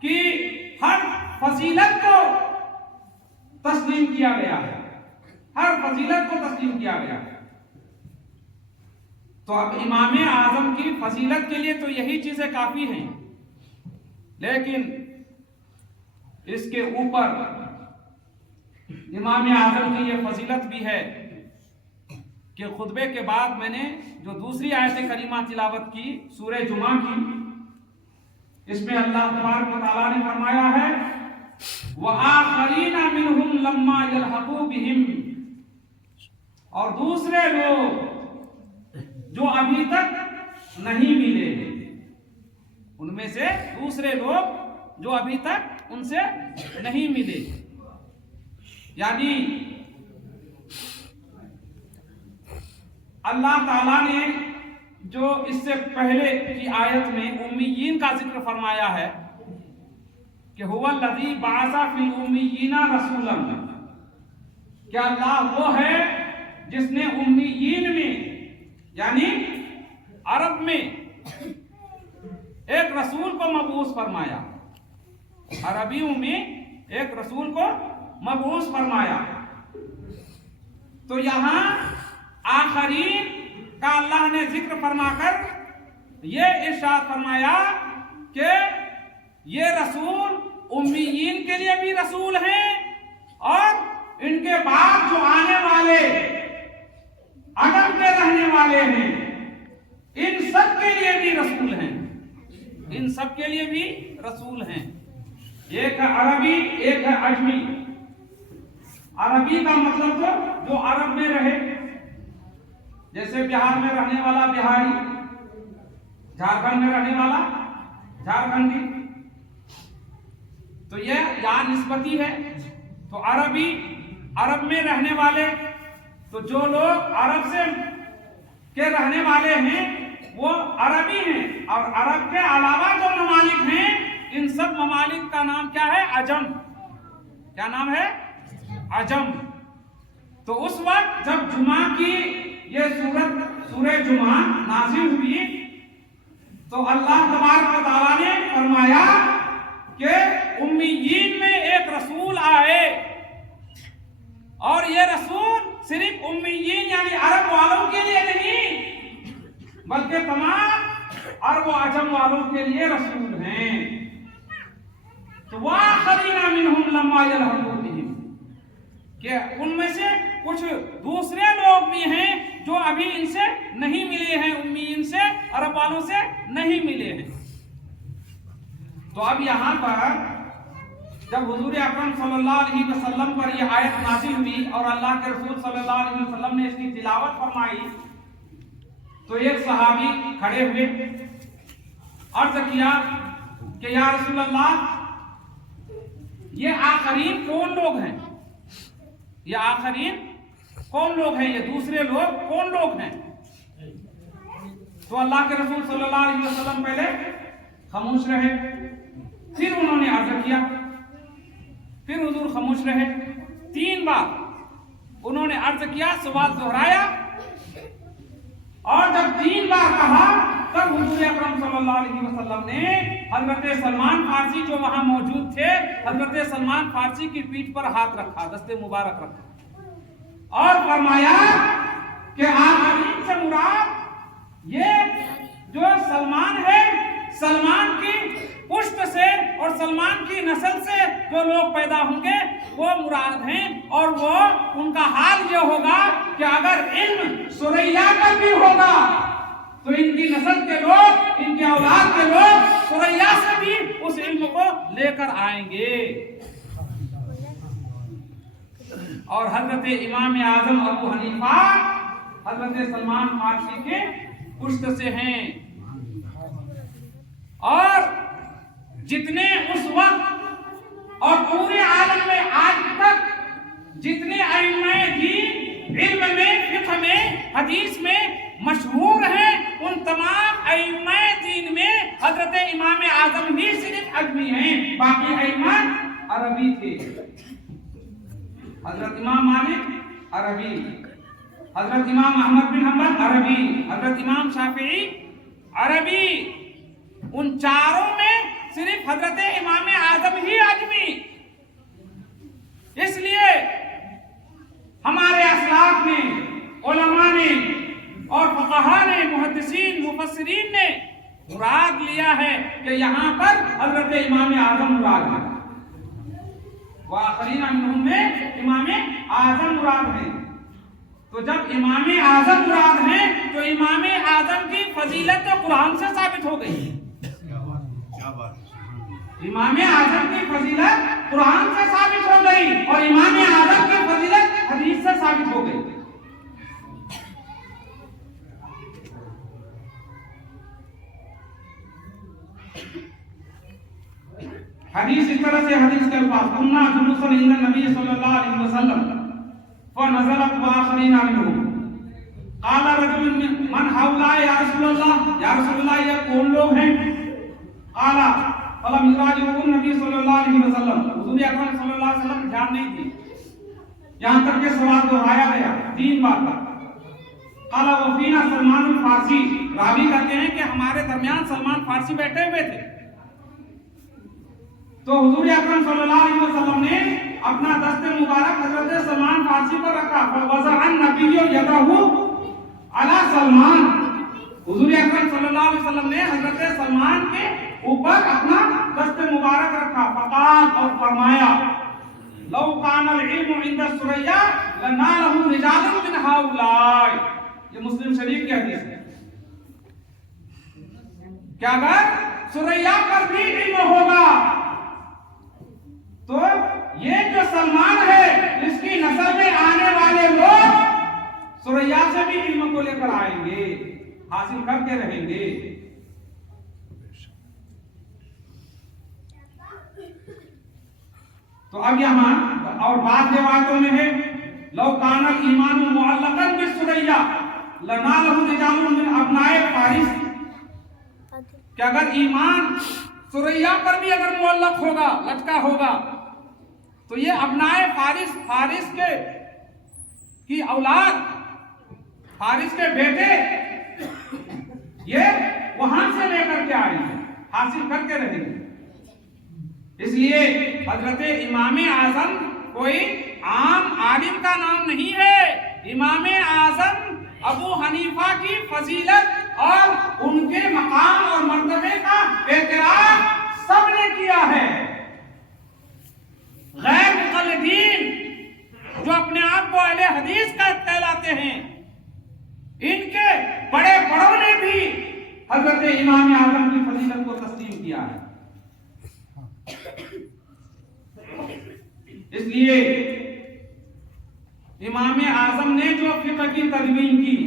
کی ہر فضیلت کو تسلیم کیا گیا ہے، ہر فضیلت کو تسلیم کیا گیا ہے۔ تو اب امام اعظم کی فضیلت کے لیے تو یہی چیزیں کافی ہیں، لیکن اس کے اوپر امام اعظم کی یہ فضیلت بھی ہے کہ خطبے کے بعد میں نے جو دوسری آیت کریمہ تلاوت کی سورہ جمعہ کی، اس میں اللہ تبارک و تعالیٰ نے فرمایا ہے وَآخَرِينَ مِنْهُمْ لَمَّا يَلْحَقُوا بِهِمْ، اور دوسرے لوگ جو ابھی تک نہیں ملے، ان میں سے دوسرے لوگ جو ابھی تک ان سے نہیں ملے، یعنی اللہ تعالیٰ نے جو اس سے پہلے کی آیت میں امیین کا ذکر فرمایا ہے کہ هو الذی بعث فی الامیین رسولا، کہ اللہ وہ ہے جس نے امیین میں یعنی عرب میں ایک رسول کو مبعوث فرمایا، عربیوں میں ایک رسول کو مبعوث فرمایا۔ تو یہاں آخرین کا اللہ نے ذکر فرما کر یہ ارشاد فرمایا کہ یہ رسول امیین کے لیے بھی رسول ہیں، اور ان کے بعد جو آنے والے عرب کے رہنے والے ہیں ان سب کے لیے بھی رسول ہیں، ان سب کے لیے بھی رسول ہیں۔ ایک ہے عربی، ایک ہے عجمی۔ عربی کا مطلب تو جو عرب میں رہے، جیسے بہار میں رہنے والا بہاری، جھارکھنڈ میں رہنے والا جھارکھنڈی، تو یہ یہاں نسبتی ہے۔ تو عربی، عرب میں رہنے والے، تو جو لوگ عرب سے کے رہنے والے ہیں وہ عربی ہیں، اور عرب کے علاوہ جو ممالک ہیں ان سب ممالک کا نام کیا ہے؟ عجم۔ کیا نام ہے؟ عجم۔ تو اس وقت جب جمعہ کی یہ سورہ جمعہ نازل ہوئی تو اللہ تبارک و تعالیٰ نے فرمایا کہ امیین میں ایک رسول آئے، اور یہ رسول صرف امیین یعنی عرب والوں کے لیے نہیں بلکہ تمام عرب و عجم والوں کے لیے رسول ہیں۔ تو وَآخَرِينَ مِنْهُمْ لَمَّا يَلْحَقُوا بِهِمْ، کہ ان میں سے کچھ دوسرے لوگ بھی ہیں جو ابھی ان سے نہیں ملے ہیں، امیین سے، عرب والوں سے نہیں ملے ہیں۔ تو اب یہاں پر جب حضور اکرم صلی اللہ علیہ وسلم پر یہ آیت نازل ہوئی اور اللہ کے رسول صلی اللہ علیہ وسلم نے اس کی تلاوت فرمائی، تو ایک صحابی کھڑے ہوئے، عرض کیا کہ یا رسول اللہ، یہ آخرین کون لوگ ہیں؟ یہ آخرین کون لوگ ہیں؟ یہ دوسرے لوگ کون لوگ ہیں؟ تو اللہ کے رسول صلی اللہ علیہ وسلم پہلے خاموش رہے، پھر انہوں نے عرض کیا، پھر حضور خاموش رہے، 3 بار انہوں نے عرض کیا، سوال دہرایا، اور جب 3 بار کہا تب حضور اکرم صلی اللہ علیہ وسلم نے حضرت سلمان فارسی جو وہاں موجود تھے، حضرت سلمان فارسی کی پیٹھ پر ہاتھ رکھا، دست مبارک رکھا، اور فرمایا کہ آخرین سے مراد یہ جو سلمان ہے، سلمان کی پشت سے اور سلمان کی نسل سے جو لوگ پیدا ہوں گے وہ مراد ہیں، اور وہ ان کا حال یہ ہوگا کہ اگر علم ثریا کا بھی ہوگا تو ان کی نسل کے لوگ، ان کی اولاد کے لوگ ثریا سے بھی اس علم کو لے کر آئیں گے۔ اور حضرت امام اعظم ابو حنیفہ حضرت سلمان فارسی کے پشت سے ہیں، اور جتنے اس وقت اور پورے عالم میں آج تک جتنے ائمہ دین علم میں، فقہ میں، حدیث میں مشہور ہیں، ان تمام ائمہ دین میں حضرت امام اعظم ہی صرف عجمی ہیں، باقی ائمہ عربی تھے۔ حضرت امام مالک عربی، حضرت امام احمد بن حنبل عربی، حضرت امام شافعی عربی، ان چاروں میں صرف حضرت امام اعظم ہی عجمی۔ اس لیے ہمارے اسلاف نے، علماء نے اور فقہاء نے، محدثین، مفسرین نے مراد لیا ہے کہ یہاں پر حضرت امام اعظم مراد ہے، وآخرین منہم میں امام اعظم مراد ہے۔ تو جب امام اعظم مراد ہے تو امام اعظم کی فضیلت تو قرآن سے ثابت ہو گئی۔ امام اعظم کی فضیلت قرآن سے ثابت ہو گئی اور امام اعظم کی فضیلت حدیث سے ثابت ہو گئی۔ حدیث اس طرح سے، حدیث کے الفاظ کنا جلوسا عند النبی صلی اللہ علیہ وسلم فنزلت واخرین منهم قال رجل من هؤلاء یا رسول اللہ، یا رسول اللہ یہ کون لوگ ہیں؟ قال فلم يراجعوا النبی صلی اللہ علیہ وسلم، حضور اکرم صلی اللہ علیہ وسلم دھیان نہیں دی، یہاں تک کہ سوال دہرایا گیا 3 بار تک۔ قال وفینا سلمان الفارسی، راوی کہتے ہیں کہ ہمارے درمیان سلمان فارسی بیٹھے ہوئے تھے، تو حضور اکرم صلی اللہ علیہ وسلم نے اپنا دست مبارک حضرت سلمان فارسی پر رکھا، فوضع النبی یدہ علی سلمان، حضور اکرم صلی اللہ علیہ وسلم نے حضرت سلمان کے اوپر اپنا دست مبارک رکھا، فقال اور فرمایا لو کان العلم عند ثریا لنالہ رجال من ہؤلاء، یہ مسلم شریف کی حدیث ہے کہ اگر ثریا پر بھی علم ہوگا تو یہ جو سلمان ہے اس کی نسل میں آنے والے لوگ ثریا سے بھی علم کو لے کر آئیں گے، حاصل کر کے رہیں گے۔ تو اب یہاں اور بعض روایتوں میں ہے لو کان الایمان معلقا بالثریا لنالہ رجال من ابناء فارس، کہ اگر ایمان ثریا پر بھی اگر معلق ہوگا، لٹکا ہوگا، تو یہ ابناء فارس، فارس کے کی اولاد، فارس کے بیٹے یہ وہاں سے لے کر کے آئیں گے، حاصل کر کے رہیں گے۔ اس لیے حضرت امام اعظم کوئی عام عالم کا نام نہیں ہے، امام اعظم ابو حنیفہ کی فضیلت اور ان کے مقام اور مرتبے کا اعتراف سب نے کیا ہے۔ غیر مقلدین جو اپنے آپ کو اہل حدیث کا کہلاتے ہیں، ان کے بڑے بڑوں نے بھی حضرت امام اعظم کی فضیلت کو تسلیم کیا ہے۔ اس لیے امام اعظم نے جو فقہ کی تدوین کی،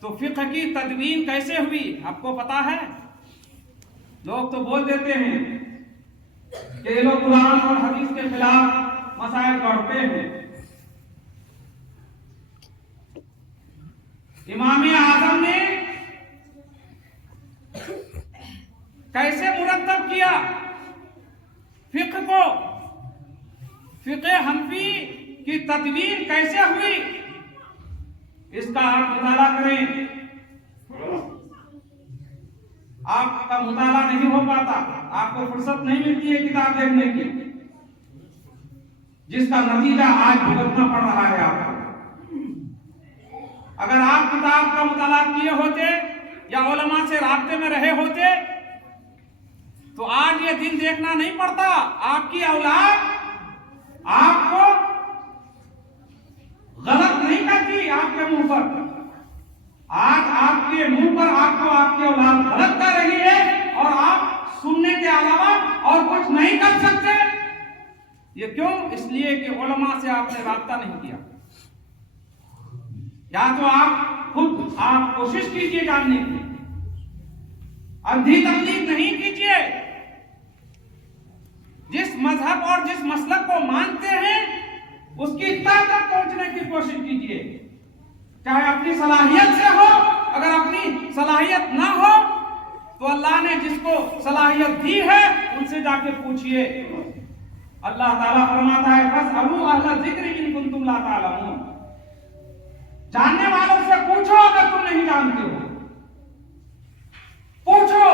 تو فقہ کی تدوین کیسے ہوئی آپ کو پتا ہے؟ لوگ تو بول دیتے ہیں کہ یہ لوگ قرآن اور حدیث کے خلاف مسائل گڑھتے ہیں۔ امام اعظم نے کیسے مرتب کیا فقہ کو، فقہ حنفی کی تدوین کیسے ہوئی، اس کا آپ مطالعہ کریں۔ آپ کا مطالعہ نہیں ہو پاتا، آپ کو فرصت نہیں ملتی ہے کتاب دیکھنے کی، جس کا نتیجہ آج بھگتنا پڑ رہا ہے آپ کو۔ اگر آپ کتاب کا مطالعہ کیے ہوتے یا علماء سے رابطے میں رہے ہوتے تو آج یہ دن دیکھنا نہیں پڑتا، آپ کی اولاد آپ کو غلط نہیں کرتی آپ کے منہ پر۔ آج یہ کیوں؟ اس لیے کہ علماء سے آپ نے رابطہ نہیں کیا. یا تو آپ کوشش کیجئے جاننے کی، اندھی تقلید نہیں کیجئے. جس مذہب اور جس مسلک کو مانتے ہیں اس کی تہ تک پہنچنے کی کوشش کیجئے، چاہے اپنی صلاحیت سے ہو. اگر اپنی صلاحیت نہ ہو تو اللہ نے جس کو صلاحیت دی ہے ان سے جا کے پوچھئے. اللہ تعالیٰ فرماتا ہے فَاسْأَلُوا أَهْلَ الذِّكْرِ إِن كُنتُمْ لَا تَعْلَمُونَ. جاننے والوں سے پوچھو اگر تم نہیں جانتے ہو. پوچھو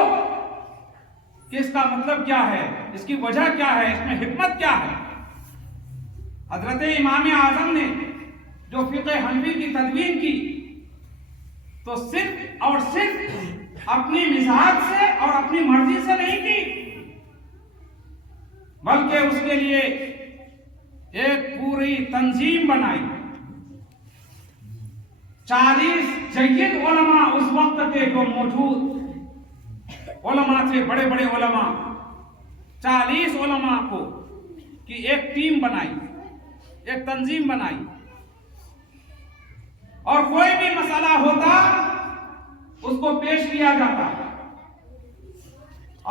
کہ اس کا مطلب کیا ہے، اس کی وجہ کیا ہے، اس میں حکمت کیا ہے. حضرت امام اعظم نے جو فقہ حنفی کی تدوین کی تو صرف اور صرف اپنی مزاج سے اور اپنی مرضی سے نہیں کی، بلکہ اس کے لیے ایک پوری تنظیم بنائی. 40 جید علماء اس وقت کے جو موجود علماء تھے، بڑے بڑے علماء، 40 علماء کو کی ایک ٹیم بنائی، ایک تنظیم بنائی. اور کوئی بھی مسئلہ ہوتا اس کو پیش کیا جاتا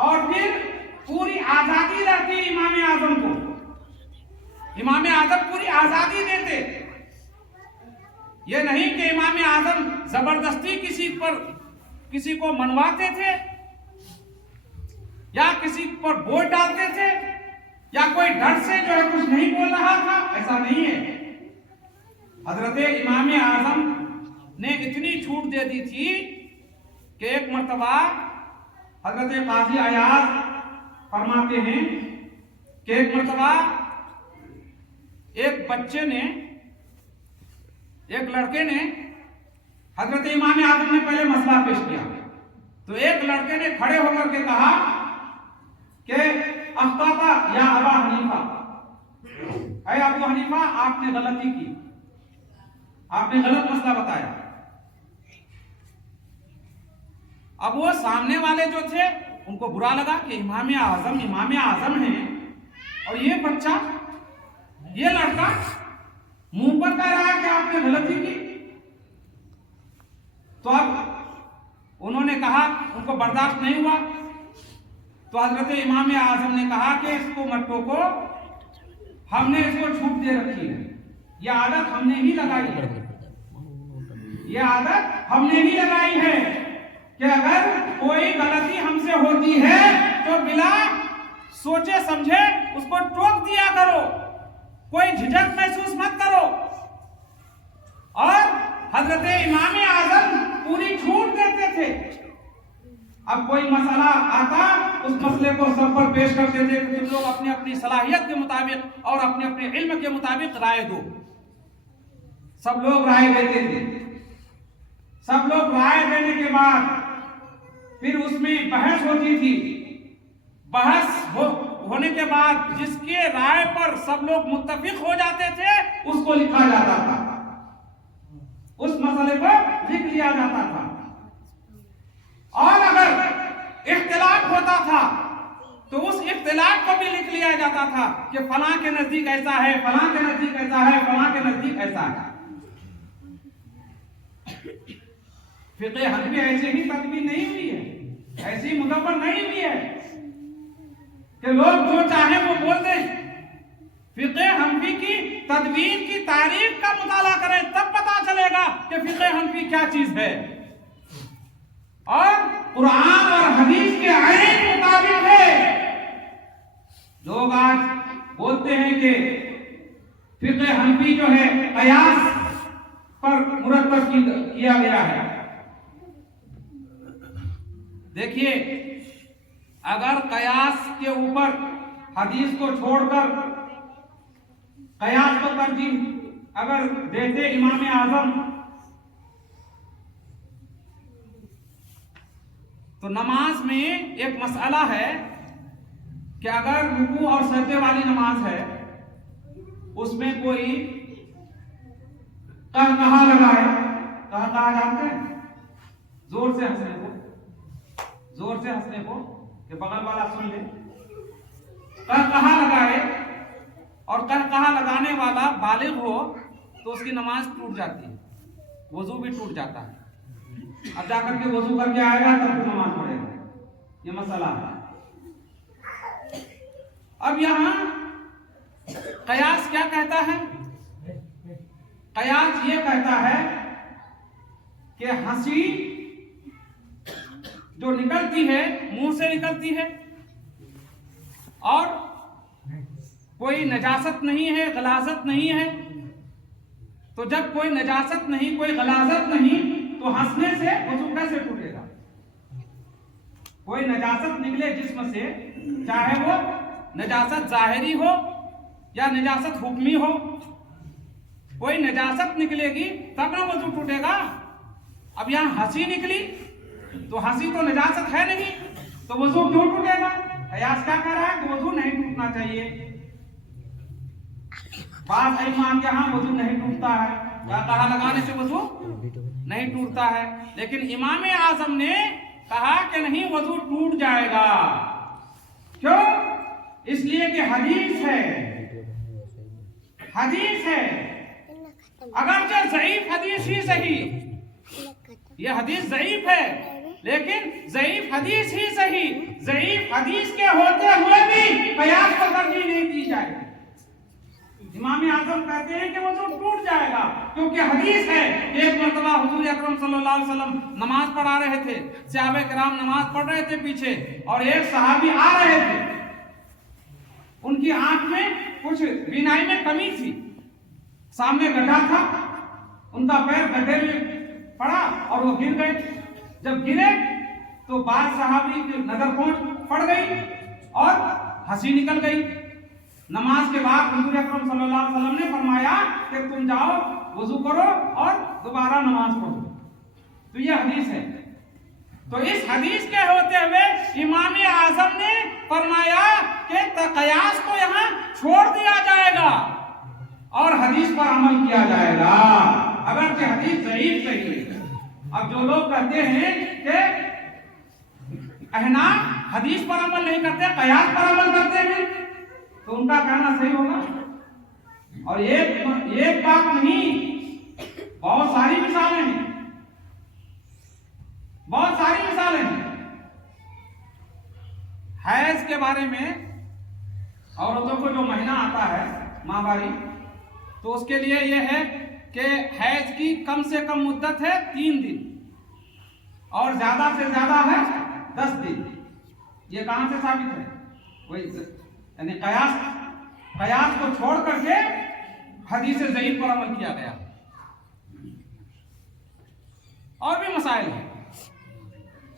اور پھر پوری آزادی رہتی امام اعظم کو. امام اعظم پوری آزادی دیتے. یہ نہیں کہ امام اعظم زبردستی کسی کو منواتے تھے یا کسی پر بوجھ ڈالتے تھے یا کوئی ڈر سے جو ہے کچھ نہیں بول رہا تھا. ایسا نہیں ہے. حضرت امام اعظم نے اتنی چھوٹ دے دی تھی کہ ایک مرتبہ حضرت قاضی عیاض فرماتے ہیں کہ ایک مرتبہ ایک بچے نے، ایک لڑکے نے حضرت امام اعظم نے پہلے مسئلہ پیش کیا تو ایک لڑکے نے کھڑے ہو کر کے کہا کہ اخطأت یا ابا حنیفہ، اے ابو حنیفہ آپ نے غلطی کی، آپ نے غلط مسئلہ بتایا. اب وہ سامنے والے جو تھے ان کو برا لگا کہ امام اعظم ہیں اور یہ بچہ، یہ لڑکا منہ پر کہہ رہا ہے کہ آپ نے غلطی کی. تو اب انہوں نے کہا، ان کو برداشت نہیں ہوا تو حضرت امام اعظم نے کہا کہ اس کو مت ٹوکو، ہم نے اس کو چھوٹ دے رکھی ہے، یہ عادت ہم نے ہی لگائی ہے، یہ عادت ہم نے ہی لگائی ہے کہ اگر کوئی غلطی ہم سے ہوتی ہے تو بلا سوچے سمجھے اس کو ٹوک دیا کرو، کوئی جھجک محسوس مت کرو. اور حضرت امام اعظم پوری چھوٹ دیتے تھے. اب کوئی مسئلہ آتا اس مسئلے کو سب پر پیش کرتے تھے کہ تم لوگ اپنی اپنی صلاحیت کے مطابق اور اپنے اپنے علم کے مطابق رائے دو. سب لوگ رائے دیتے تھے. سب لوگ رائے دینے کے بعد پھر اس میں بحث ہوتی تھی. بحث ہونے کے بعد جس کے رائے پر سب لوگ متفق ہو جاتے تھے اس کو لکھا جاتا تھا، اس مسئلے کو لکھ لیا جاتا تھا. اور اگر اختلاف ہوتا تھا تو اس اختلاف کو بھی لکھ لیا جاتا تھا کہ فلاں کے نزدیک ایسا ہے، فلاں کے نزدیک ایسا ہے، فلاں کے نزدیک ایسا ہے. فقہ حنفی ایسے ہی تدوین نہیں ہوئی ہے، ایسی مدبر نہیں ہوئی ہے کہ لوگ جو چاہیں وہ بول دیں. فقہ حنفی کی تدوین کی تاریخ کا مطالعہ کریں تب پتا چلے گا کہ فقہ حنفی کیا چیز ہے اور قرآن اور حدیث کے عین مطابق ہے. لوگ آج بولتے ہیں کہ فقہ حنفی جو ہے قیاس پر مرتب کیا گیا ہے. دیکھیے، اگر قیاس کے اوپر حدیث کو چھوڑ کر قیاس کو ترجیح اگر دیتے امام اعظم تو نماز میں ایک مسئلہ ہے کہ اگر رکوع اور سجدے والی نماز ہے اس میں کوئی کہا لگائے، کہا جانتے ہیں، زور سے ہنسنے کو کہ بغل والا سن لے، کہا لگائے اور کہا لگانے والا بالغ ہو تو اس کی نماز ٹوٹ جاتی ہے، وضو بھی ٹوٹ جاتا ہے. اب جا کر کے وضو کر کے آئے گا تب تو نماز پڑھے گا، یہ مسئلہ ہے. اب یہاں قیاس کیا کہتا ہے؟ قیاس یہ کہتا ہے کہ ہنسی جو نکلتی ہے منہ سے نکلتی ہے اور کوئی نجاست نہیں ہے، غلاظت نہیں ہے، تو جب کوئی نجاست نہیں، کوئی غلاظت نہیں، تو ہنسنے سے وضو کیسے ٹوٹے گا؟ کوئی نجاست نکلے جسم سے، چاہے وہ نجاست ظاہری ہو یا نجاست حکمی ہو، کوئی نجاست نکلے گی تب نہ وضو ٹوٹے گا. اب یہاں ہنسی نکلی تو ہنسی تو نجاست ہے نہیں، تو وضو کیوں ٹوٹے گا؟ قیاس کیا کہہ رہا ہے کہ وضو نہیں ٹوٹنا چاہیے. بعض امام کے ہاں وضو نہیں ٹوٹتا ہے، کہا لگانے سے وضو نہیں ٹوٹتا ہے، لیکن امام اعظم نے کہا کہ نہیں، وضو ٹوٹ جائے گا. کیوں؟ اس لیے کہ حدیث ہے، حدیث ہے، اگرچہ ضعیف حدیث ہی صحیح، یہ حدیث ضعیف ہے لیکن ضعیف حدیث ہی صحیح، ضعیف حدیث کے ہوتے ہوئے بھی قیاس کو ترجیح نہیں دی جائے. امام اعظم کہتے ہیں کہ وضو ٹوٹ جائے گا کیونکہ حدیث ہے. ایک مرتبہ حضور اکرم صلی اللہ علیہ وسلم نماز پڑھا رہے تھے، صحابہ کرام نماز پڑھ رہے تھے پیچھے، اور ایک صحابی آ رہے تھے، ان کی آنکھ میں کچھ بینائی میں کمی تھی، سامنے گڈھا تھا، ان کا پیر گڈھے میں پڑا اور وہ گر گئے. جب گرے تو بعض صحابی کی نظر پڑ گئی اور ہنسی نکل گئی. نماز کے بعد حضور اکرم صلی اللہ علیہ وسلم نے فرمایا کہ تم جاؤ وضو کرو اور دوبارہ نماز پڑھو. تو یہ حدیث ہے. تو اس حدیث کے ہوتے ہوئے امام اعظم نے فرمایا کہ قیاس کو یہاں چھوڑ دیا جائے گا اور حدیث پر عمل کیا جائے گا، اگرچہ حدیث ضعیف صحیح ہے. اب جو لوگ کہتے ہیں کہ احناف حدیث پر عمل نہیں کرتے، قیاس پر عمل کرتے ہیں، تو ان کا کہنا صحیح ہوگا. اور ایک بات نہیں، بہت ساری مثالیں ہیں، بہت ساری مثالیں ہیں. حیض کے بارے میں عورتوں کو جو مہینہ آتا ہے ماہواری، تو اس کے لیے یہ ہے کہ حیض کی کم سے کم مدت ہے 3 دن اور زیادہ سے زیادہ ہے 10 دن. یہ کہاں سے ثابت ہے؟ وہی یعنی قیاس کو چھوڑ کر کے حدیث ضعیف پر عمل کیا گیا. اور بھی مسائل ہیں.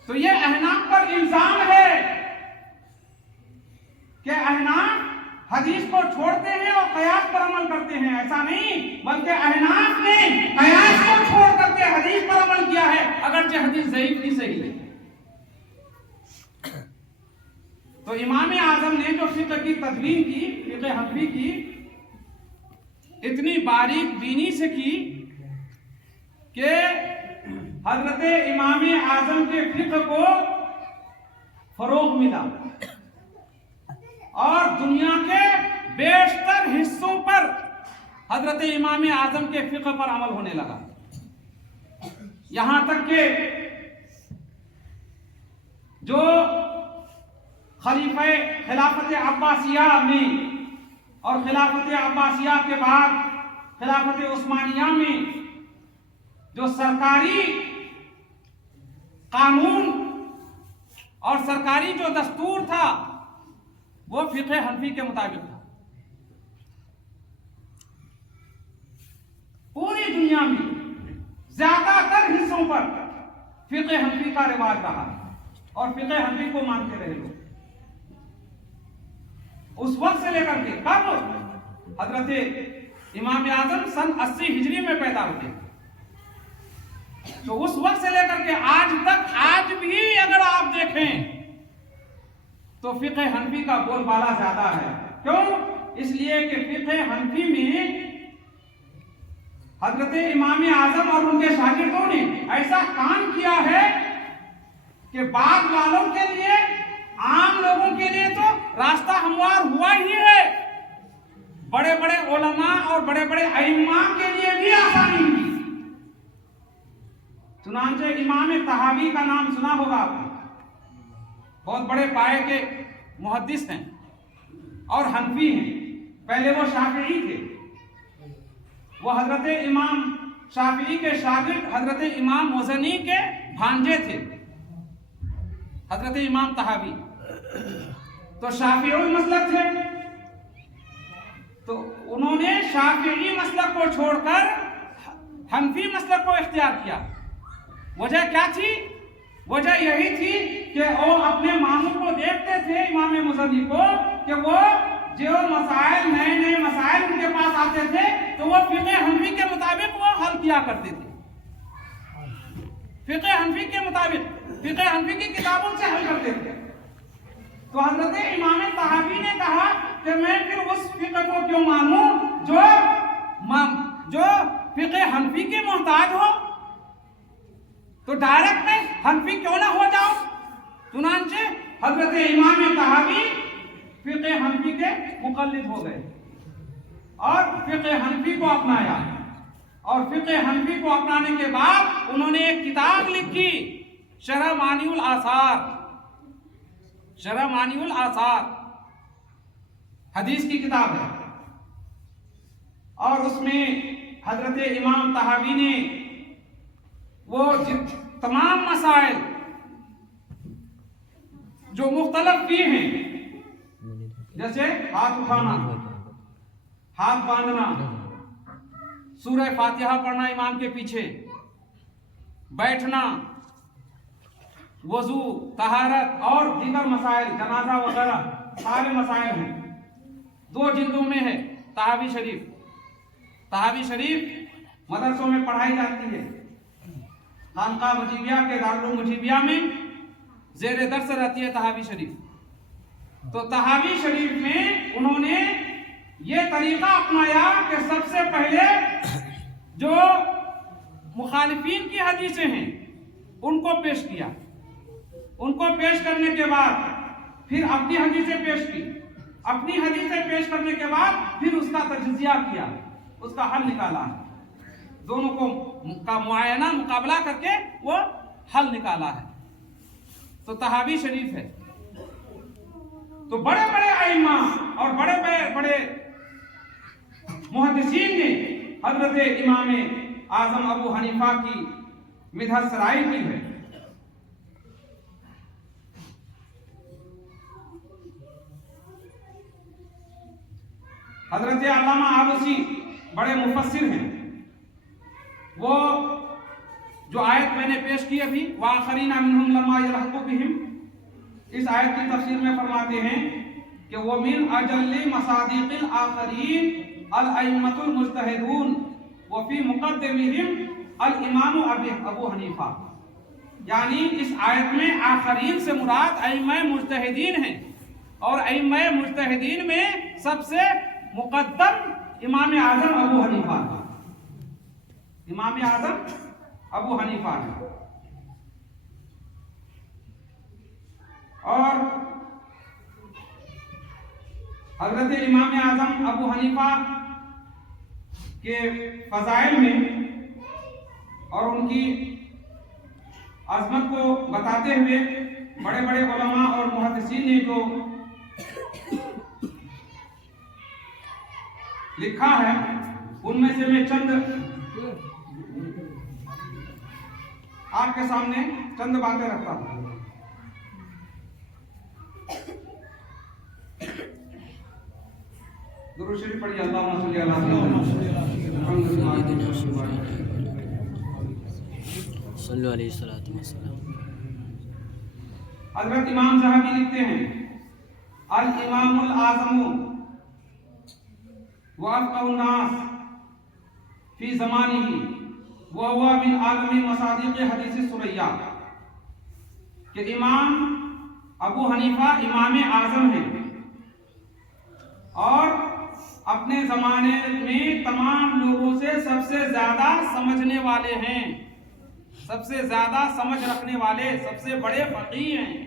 تو یہ احناف پر الزام ہے کہ احناف حدیث کو چھوڑتے ہیں اور قیاس پر عمل کرتے ہیں. ایسا نہیں، بلکہ احناف نے قیاس کو چھوڑ کر کے حدیث پر عمل کیا ہے، اگرچہ حدیث ضعیف نہیں صحیح ہے. تو امام اعظم نے جو فقہ کی تدوین کی، فقہ حنفی کی، اتنی باریک بینی سے کی کہ حضرت امام اعظم کے فقہ کو فروغ ملا اور دنیا کے بیشتر حصوں پر حضرت امام اعظم کے فقہ پر عمل ہونے لگا. یہاں تک کہ جو خلافت عباسیہ میں اور خلافت عباسیہ کے بعد خلافت عثمانیہ میں جو سرکاری قانون اور سرکاری جو دستور تھا وہ فقہ حنفی کے مطابق تھا. پوری دنیا میں زیادہ تر حصوں پر فقہ حنفی کا رواج رہا اور فقہ حنفی کو مانتے رہے لوگ. اس وقت سے لے کر کے کب حضرت امام اعظم سن 80 ہجری میں پیدا ہوتے، تو اس وقت سے لے کر کے آج تک، آج بھی اگر آپ دیکھیں تو فقہ حنفی کا بول بالا زیادہ ہے. کیوں؟ اس لیے کہ فقہ حنفی میں حضرت امام اعظم اور ان کے شاگردوں نے ایسا کام کیا ہے کہ بعد والوں کے لیے، عام لوگوں کے لیے تو راستہ ہموار ہوا ہی ہے، بڑے بڑے علماء اور بڑے بڑے ائمہ کے لیے بھی آسانی ہوئی. چنانچہ امام طحاوی کا نام سنا ہوگا آپ نے, بہت بڑے پائے کے محدث ہیں اور حنفی ہیں. پہلے وہ شافعی تھے. وہ حضرت امام شافعی کے شاگرد حضرت امام مزنی کے بھانجے تھے, حضرت امام طحاوی. تو شافعی مسلک تھے, تو انہوں نے شافعی مسلک کو چھوڑ کر حنفی مسلک کو اختیار کیا. وجہ کیا تھی؟ وجہ یہی تھی کہ وہ اپنے ماموں کو دیکھتے تھے, امام مزنی کو, کہ وہ جو مسائل نئے نئے مسائل ان کے پاس آتے تھے تو وہ فقہ حنفی کے مطابق وہ حل کیا کرتے تھے. فقہ حنفی کے مطابق, فقہ حنفی کی کتابوں سے حل کرتے تھے. تو حضرت امام طحاوی نے کہا کہ میں پھر اس فقہ کو کیوں مانوں جو فقہ حنفی کے محتاج ہو, تو ڈائریکٹ میں حنفی کیوں نہ ہو جاؤ. چنانچہ حضرت امام طحاوی فقہ حنفی کے مقلد ہو گئے اور فقہ حنفی کو اپنایا. اور فقہ حنفی کو اپنانے کے بعد انہوں نے ایک کتاب لکھی, شرح مانی الآثار. شرح مانی الآثار حدیث کی کتاب ہے, اور اس میں حضرت امام طحاوی نے وہ تمام مسائل جو مختلف کیے ہیں, جیسے ہاتھ اٹھانا, ہاتھ باندھنا, سورہ فاتحہ پڑھنا امام کے پیچھے, بیٹھنا, وضو, طہارت اور دیگر مسائل, جنازہ وغیرہ, سارے مسائل ہیں. 2 جلدوں میں ہے طحاوی شریف. طحاوی شریف مدرسوں میں پڑھائی جاتی ہے. خانقاہ مجیبیہ کے دارالعلوم مجیبیہ میں زیر درس رہتی ہے طحاوی شریف. تو طحاوی شریف میں انہوں نے یہ طریقہ اپنایا کہ سب سے پہلے جو مخالفین کی حدیثیں ہیں ان کو پیش کیا. ان کو پیش کرنے کے بعد پھر اپنی حدیثیں پیش کی. اپنی حدیثیں پیش کرنے کے بعد پھر اس کا تجزیہ کیا, اس کا حل نکالا. دونوں کو کا معائنہ مقابلہ کر کے وہ حل نکالا ہے. تو طحاوی شریف ہے. تو بڑے بڑے ائمہ اور بڑے بڑے محدثین نے حضرت امام اعظم ابو حنیفہ کی مدح سرائی کی ہے. حضرت علامہ آلوسی بڑے مفسر ہیں. وہ جو آیت میں نے پیش کی ابھی, وآخرین منہم لما یلحقوا بہم, اس آیت کی تفسیر میں فرماتے ہیں کہ وہ من اجل مصادیق الآخرین الائمۃ المجتہدون وفی مقدمہم الامام ابو حنیفہ. یعنی اس آیت میں آخرین سے مراد ائمہ مجتہدین ہیں, اور ائمہ مجتہدین میں سب سے مقدم امام اعظم ابو حنیفہ ہے. امام اعظم ابو حنیفہ ہے. اور حضرت امام اعظم ابو حنیفہ کے فضائل میں اور ان کی عظمت کو بتاتے ہوئے بڑے بڑے علماء اور محدثین نے جو لکھا ہے ان میں سے میں چند آپ کے سامنے چند باتیں رکھتا ہوں. درود شریف پڑھیے. اللہم صلی علی صلو علیہ وسلم. حضرت امام ذہبی لکھتے ہیں الامام الاعظم وافقہ الناس فی زمانہ وہو من عالم مصادیق حدیث ثریا, کہ امام ابو حنیفہ امام اعظم ہیں اور اپنے زمانے میں تمام لوگوں سے سب سے زیادہ سمجھنے والے ہیں, سب سے زیادہ سمجھ رکھنے والے, سب سے بڑے فقیہ ہیں.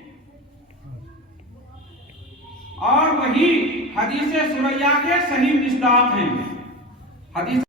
اور وہی حدیث سریا کے صحیح مصداق ہیں. حدیث